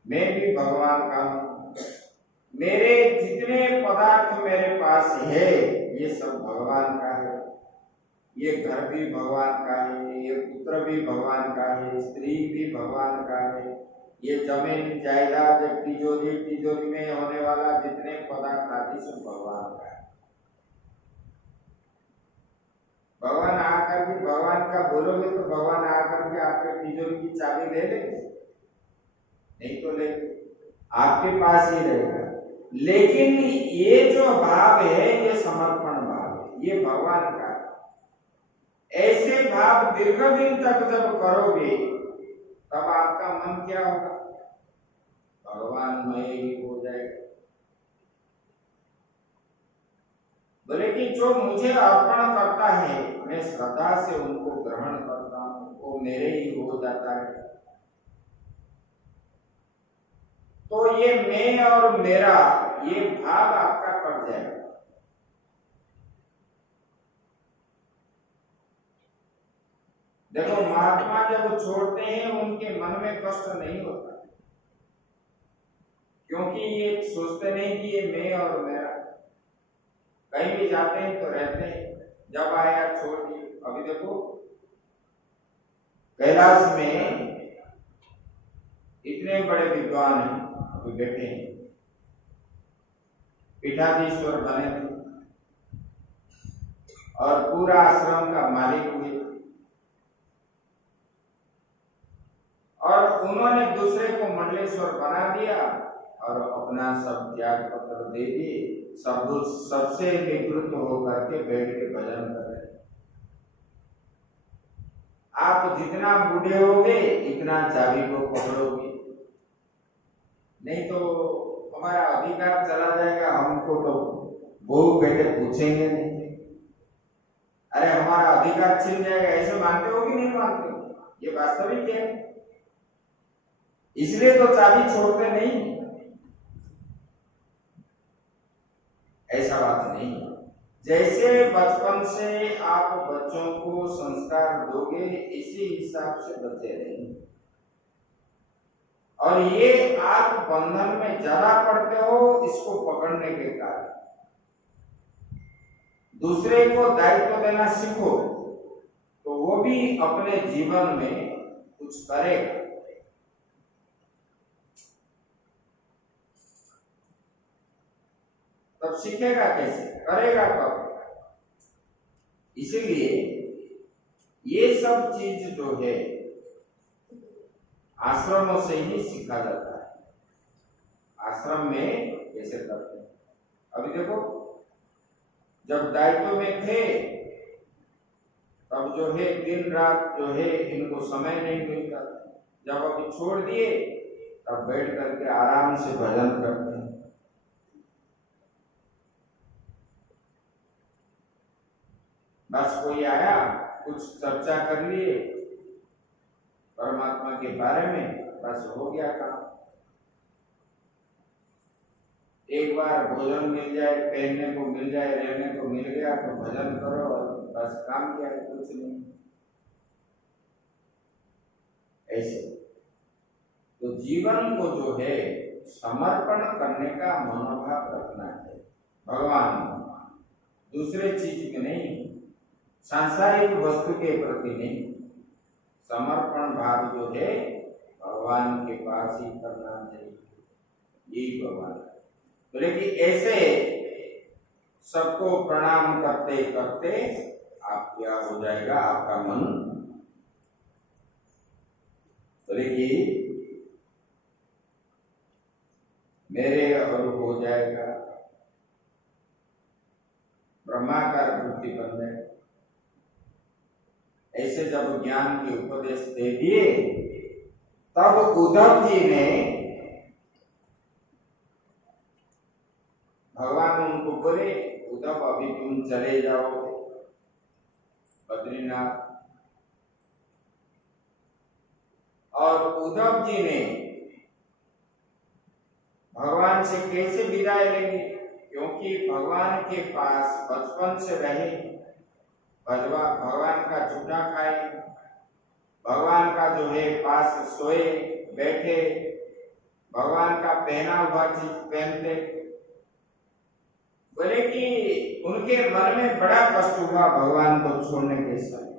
मैं भी भगवान का हूं। मेरे जितने पदार्थ मेरे पास है ये सब भगवान का है। ये घर भी भगवान का है, ये पुत्र भी भगवान का है, स्त्री भी भगवान का है, ये जमीन जायदाद, तिजोरी में होने वाला जितने पदार्थ आदि सब भगवान का है। भगवान आकर के भगवान का बोलोगे तो भगवान आकर के आपके तिजोरी की चाबी ले लेंगे? नहीं तो ले, आपके पास ही रहेगा। लेकिन ये जो भाव है ये समर्पण भाव है, ये भगवान का। ऐसे भाव दीर्घ दिन तक जब करोगे तब आपका मन क्या होगा? भगवानमय ही हो जाएगा। बोले कि जो मुझे अर्पण करता है मैं श्रद्धा से उनको ग्रहण करता हूं, वो मेरे ही हो जाता है। तो ये मैं और मेरा ये भाव आपका कट जाएगा। देखो महात्मा जब छोड़ते हैं उनके मन में कष्ट नहीं होता, क्योंकि ये सोचते नहीं कि ये मैं और मेरा। कहीं भी जाते हैं तो रहते हैं, जब आया छोड़ दिए। अभी देखो कैलाश में इतने बड़े विद्वान हैं, अभी बैठे हैं, पीठाधीश्वर बने थे और पूरा आश्रम का मालिक हुए, और उन्होंने दूसरे को मंडलेश्वर बना दिया और अपना सब त्याग पत्र दे दिए, सबसे निवृत्त होकर के बैठ के भजन कर रहे। आप जितना बूढ़े होगे इतना चाबी को पकड़ोगे, नहीं तो हमारा अधिकार चला जाएगा। हमको तो बहू बेटे पूछेंगे नहीं, अरे हमारा अधिकार छिन जाएगा। ऐसे मानते हो कि नहीं मानते हो? ये वास्तविक है, इसलिए तो चाबी छोड़ते नहीं। ऐसा बात नहीं। जैसे बचपन से आप बच्चों को संस्कार दोगे इसी हिसाब से बच्चे रहेंगे, और ये आप बंधन में ज्यादा पड़ते हो इसको पकड़ने के कारण। दूसरे को दायित्व देना सीखो तो वो भी अपने जीवन में कुछ करेगा। तब सीखेगा कैसे, करेगा कब? इसीलिए ये सब चीज जो है आश्रमों से ही सीखा जाता है। आश्रम में कैसे करते हैं? अभी देखो जब दायित्व में थे तब जो है दिन रात जो है इनको समय नहीं मिलता। जब अभी छोड़ दिए तब बैठ करके आराम से भजन करते हैं। बस कोई आया कुछ चर्चा कर लिए परमात्मा के बारे में, बस हो गया काम। एक बार भोजन मिल जाए, पहनने को मिल जाए, रहने को मिल गया तो भजन करो और बस काम किया, कुछ नहीं। ऐसे तो जीवन को जो है समर्पण करने का मनोभाव रखना है भगवान, दूसरे चीज में नहीं, सांसारिक वस्तु के प्रति नहीं। समर्पण भाव जो है भगवान के पास ही करना चाहिए, यही भगवान। तो लेकिन ऐसे सबको प्रणाम करते करते आप क्या हो जाएगा, आपका मन बोलेगी मेरे और हो जाएगा, ब्रह्माकार वृत्ति बन जाएगा। ऐसे जब ज्ञान के उपदेश दे दिए तब उद्धव जी ने, भगवान उनको बोले उद्धव अभी तुम चले जाओ बद्रीनाथ। और उद्धव जी ने भगवान से कैसे विदाई लेंगे, क्योंकि भगवान के पास बचपन से रहे, भगवान का जूठा खाए, भगवान का जो है पास सोए बैठे, भगवान का पहना हुआ चीज पहनते। बोले कि उनके मन में बड़ा कष्ट हुआ भगवान को छोड़ने के समय,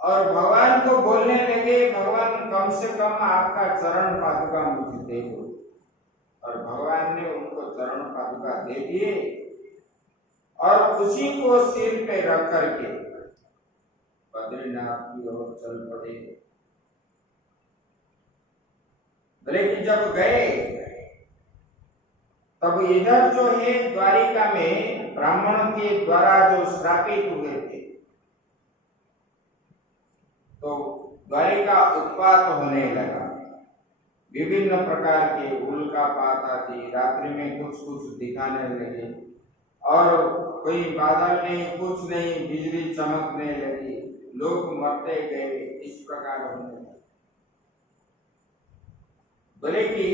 और भगवान को बोलने लगे भगवान कम से कम आपका चरण पादुका मुझे दे दो। और भगवान ने उनको चरण पादुका दे दिए और उसी को सिर पे रख करके बद्रीनाथ की ओर चल पड़े। बोले कि जब गए तब इधर जो है द्वारिका में ब्राह्मण के द्वारा जो श्रापित हुए थे, तो द्वारिका उत्पात होने लगा। विभिन्न प्रकार के उल्कापात आदि रात्रि में कुछ कुछ दिखाने लगे, और कोई बादल नहीं, कुछ नहीं, बिजली चमकने लगी, लोग मरते गए, इस प्रकार होने लगा। बोले कि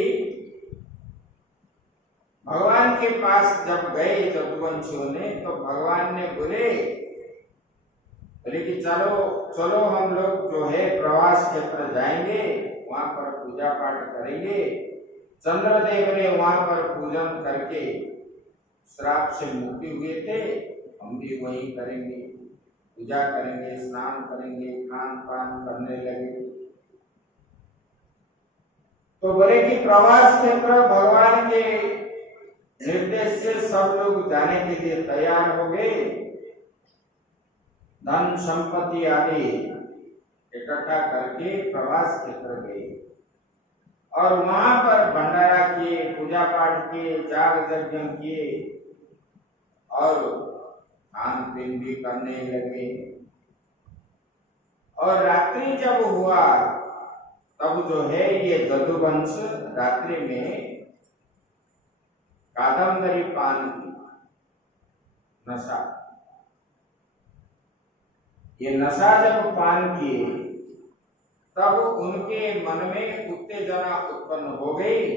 भगवान के पास जब गए जदुवंशियों ने, तो भगवान ने बोले कि चलो चलो हम लोग जो है प्रवास क्षेत्र जाएंगे, वहां पर पूजा पाठ करेंगे। चंद्रदेव ने वहां पर पूजन करके श्राप से मुक्ति हुए थे, हम भी वही करेंगे, पूजा करेंगे, स्नान करेंगे, खान पान करने लगे। तो बोले कि प्रवास क्षेत्र भगवान के निर्देश से सब लोग जाने के लिए तैयार हो गए। धन संपत्ति आदि इकट्ठा करके प्रवास क्षेत्र गए, और वहां पर भंडारा किए, पूजा पाठ किए, जाग यज्ञ किए, और खान पीन भी करने लगे। और रात्रि जब हुआ तब जो है ये जदुवंश रात्रि में कादम्बरी पान की नशा, ये नशा जब पान किए तब उनके मन में उत्तेजना उत्पन्न हो गई।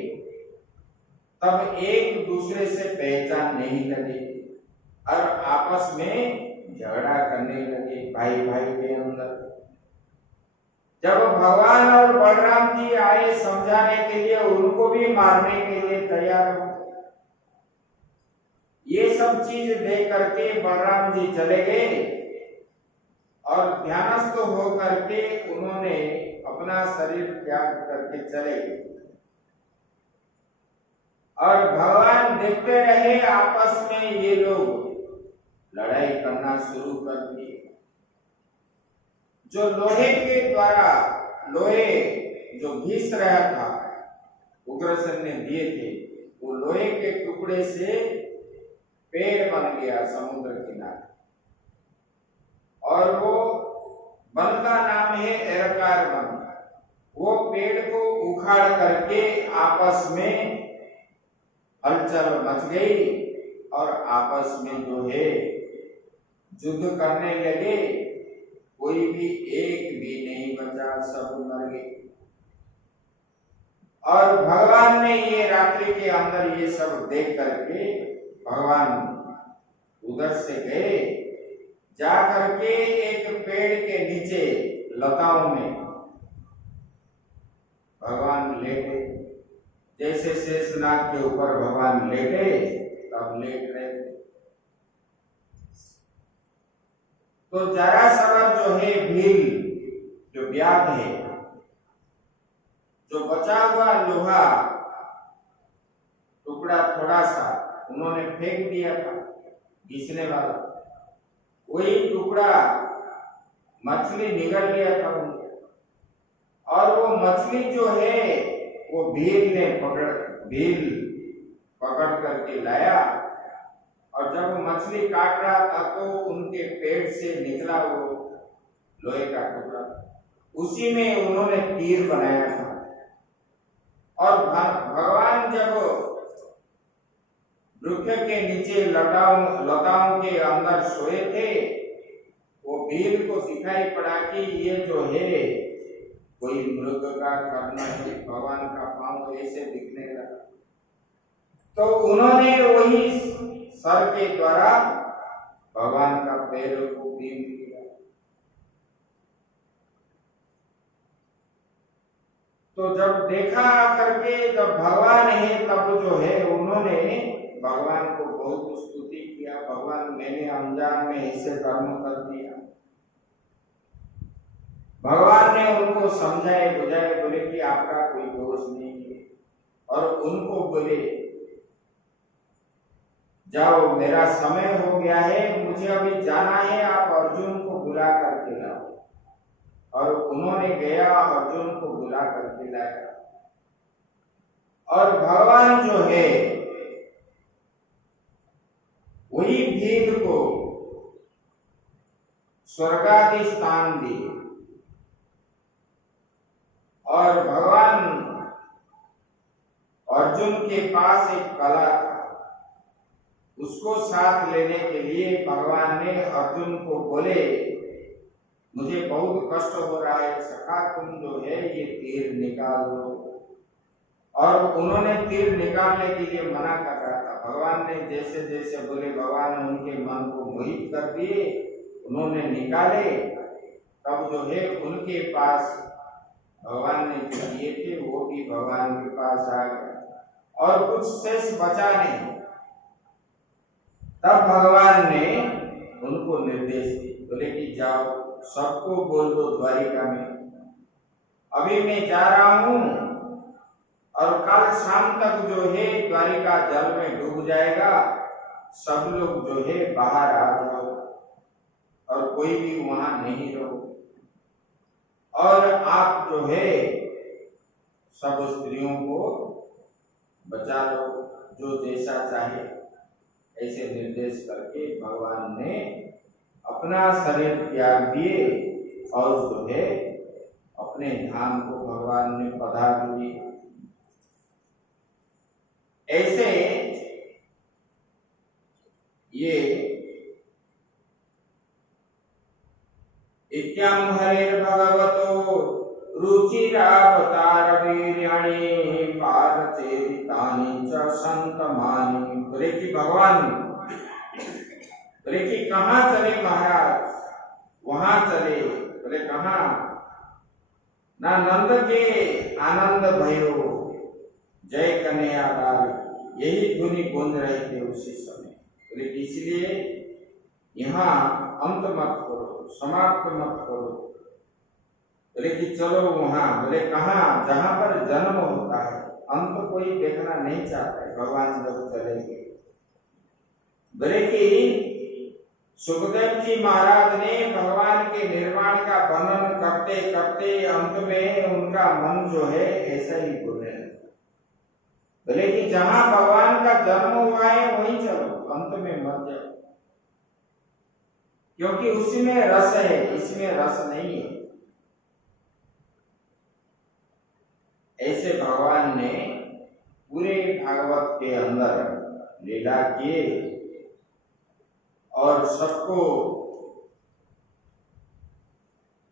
तब एक दूसरे से पहचान नहीं लगे और आपस में झगड़ा करने लगे, भाई भाई के अंदर। जब भगवान और बलराम जी आए समझाने के लिए, उनको भी मारने के लिए तैयार हो। ये सब चीज देख करके बलराम जी चले गए, और ध्यानस्थ हो करके उन्होंने अपना शरीर त्याग करके चले गए। और भगवान देखते रहे, आपस में ये लोग लड़ाई करना शुरू कर दिए। जो लोहे के द्वारा, लोहे जो घिस रहा था, उग्रसेन ने दिए थे, वो लोहे के टुकड़े से पेड़ बन गया समुद्र किनारे, और वो वन का नाम है एरकार वन। वो पेड़ को उखाड़ करके आपस में हलचल मच गई, और आपस में जो है युद्ध करने लगे। कोई भी एक भी नहीं बचा, सब मर गए। और भगवान ने ये रात्रि के अंदर ये सब देख करके भगवान उधर से गए, जा करके एक पेड़ के नीचे लताओं में भगवान लेटे। जैसे शेषनाग के ऊपर भगवान लेटे, तब लेट रहे थे। तो जरासंध जो है भील, जो व्याध है, जो बचा हुआ लोहा टुकड़ा थोड़ा सा उन्होंने फेंक दिया था घिसने वाला, वही टुकड़ा मछली निगल लिया था उनके। और वो मछली जो है वो भील पकड़ करके लाया, और जब मछली काट रहा था तो उनके पेट से निकला वो लोहे का टुकड़ा, उसी में उन्होंने तीर बनाया था। और भगवान जब वृक्ष के नीचे लताओं के अंदर सोए थे, वो भील को दिखाई पड़ा कि ये जो है कोई मृग का करना है, भगवान का पांव ऐसे दिखने लगा। तो उन्होंने वही सर के द्वारा भगवान का पैर को बीन किया। तो जब देखा करके, जब भगवान है, तब जो है उन्होंने भगवान को बहुत स्तुति किया, भगवान मैंने अनजान में ऐसे कर्म कर दिया। भगवान ने उनको समझाए बुझाए, बोले कि आपका कोई दोष नहीं है। और उनको बोले जाओ मेरा समय हो गया है, मुझे अभी जाना है, आप अर्जुन को बुला करके लाओ। और उन्होंने गया, अर्जुन को बुला करके लाया। और भगवान जो है वही भीड़ को स्वर्गादि स्थान दिए। और भगवान अर्जुन के पास एक कला था, उसको साथ लेने के लिए भगवान ने अर्जुन को बोले, मुझे बहुत कष्ट हो रहा है सखा, तुम जो है ये तीर निकाल दो। और उन्होंने तीर निकालने के लिए मना कर रहा था। भगवान ने जैसे जैसे बोले, भगवान ने उनके मन को मोहित कर दिए, उन्होंने निकाले। तब जो है उनके पास भगवान ने जो दिए थे वो भी भगवान के पास आ गए, और कुछ शेष बचा नहीं। तब भगवान ने उनको निर्देश दिए, बोले कि जाओ सबको बोल दो द्वारिका में अभी मैं जा रहा हूं, और कल शाम तक जो है द्वारिका जल में डूब जाएगा। सब लोग जो है बाहर आ जाओ और कोई भी वहां नहीं रहो। और आप जो है सब स्त्रियों को बचा लो, जो जैसा चाहे। ऐसे निर्देश करके भगवान ने अपना शरीर त्याग दिए और जो है अपने धाम को भगवान ने पधार दिए। ऐसे ये इत्याम हरेर भगवतो रुचिरावतार वीर्याणि पारचेदितानि च संतमानि। बोले कि भगवान, बोले कि कहाँ चले महाराज? वहां चले। बोले कहाँ? ना नंद के आनंद भयो जय कन्हैया लाल, यही धुनी गूंज रहे थे उसी समय। बोले इसलिए यहाँ अंत मत करो, समाप्त मत करो। बोले कि चलो वहां। बोले कहाँ? जहां पर जन्म होता है, अंत कोई देखना नहीं चाहता है, भगवान जब चलेंगे। बोले कि सुखदेव जी महाराज ने भगवान के निर्माण का वर्णन करते करते अंत में उनका मन जो है ऐसा ही बोले। बोले कि जहां भगवान का जन्म हुआ है वहीं चलो, अंत में मत जाओ, क्योंकि उसी में रस है, इसमें रस नहीं है। ऐसे भगवान ने पूरे भागवत के अंदर लीला किए और सबको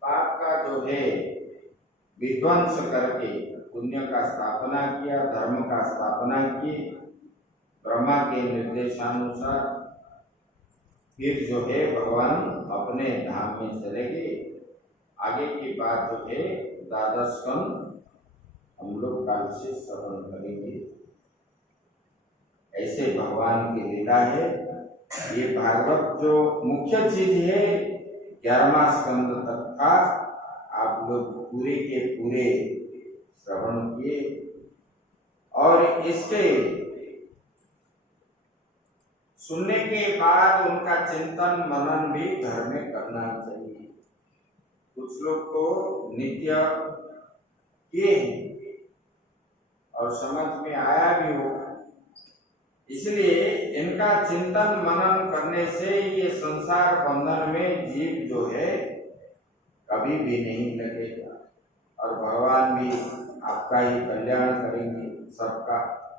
पाप का जो है विध्वंस करके पुण्य का स्थापना किया, धर्म का स्थापना की। ब्रह्मा के निर्देशानुसार फिर जो है भगवान अपने धाम में चले गए। आगे की बात जो है द्वादश स्कंद हम लोग काल से श्रवण करेंगे। ऐसे भगवान की लीला है। ये भागवत जो मुख्य चीज है 11वां स्कंद तक था, आप लोग पूरे के पूरे श्रवण किए। और इसके सुनने के बाद उनका चिंतन मनन भी घर में करना चाहिए। कुछ लोग तो नित्य किए और समझ में आया भी हो, इसलिए इनका चिंतन मनन करने से ये संसार बंधन में जीव जो है कभी भी नहीं लगेगा, और भगवान भी आपका ही कल्याण करेंगे सबका।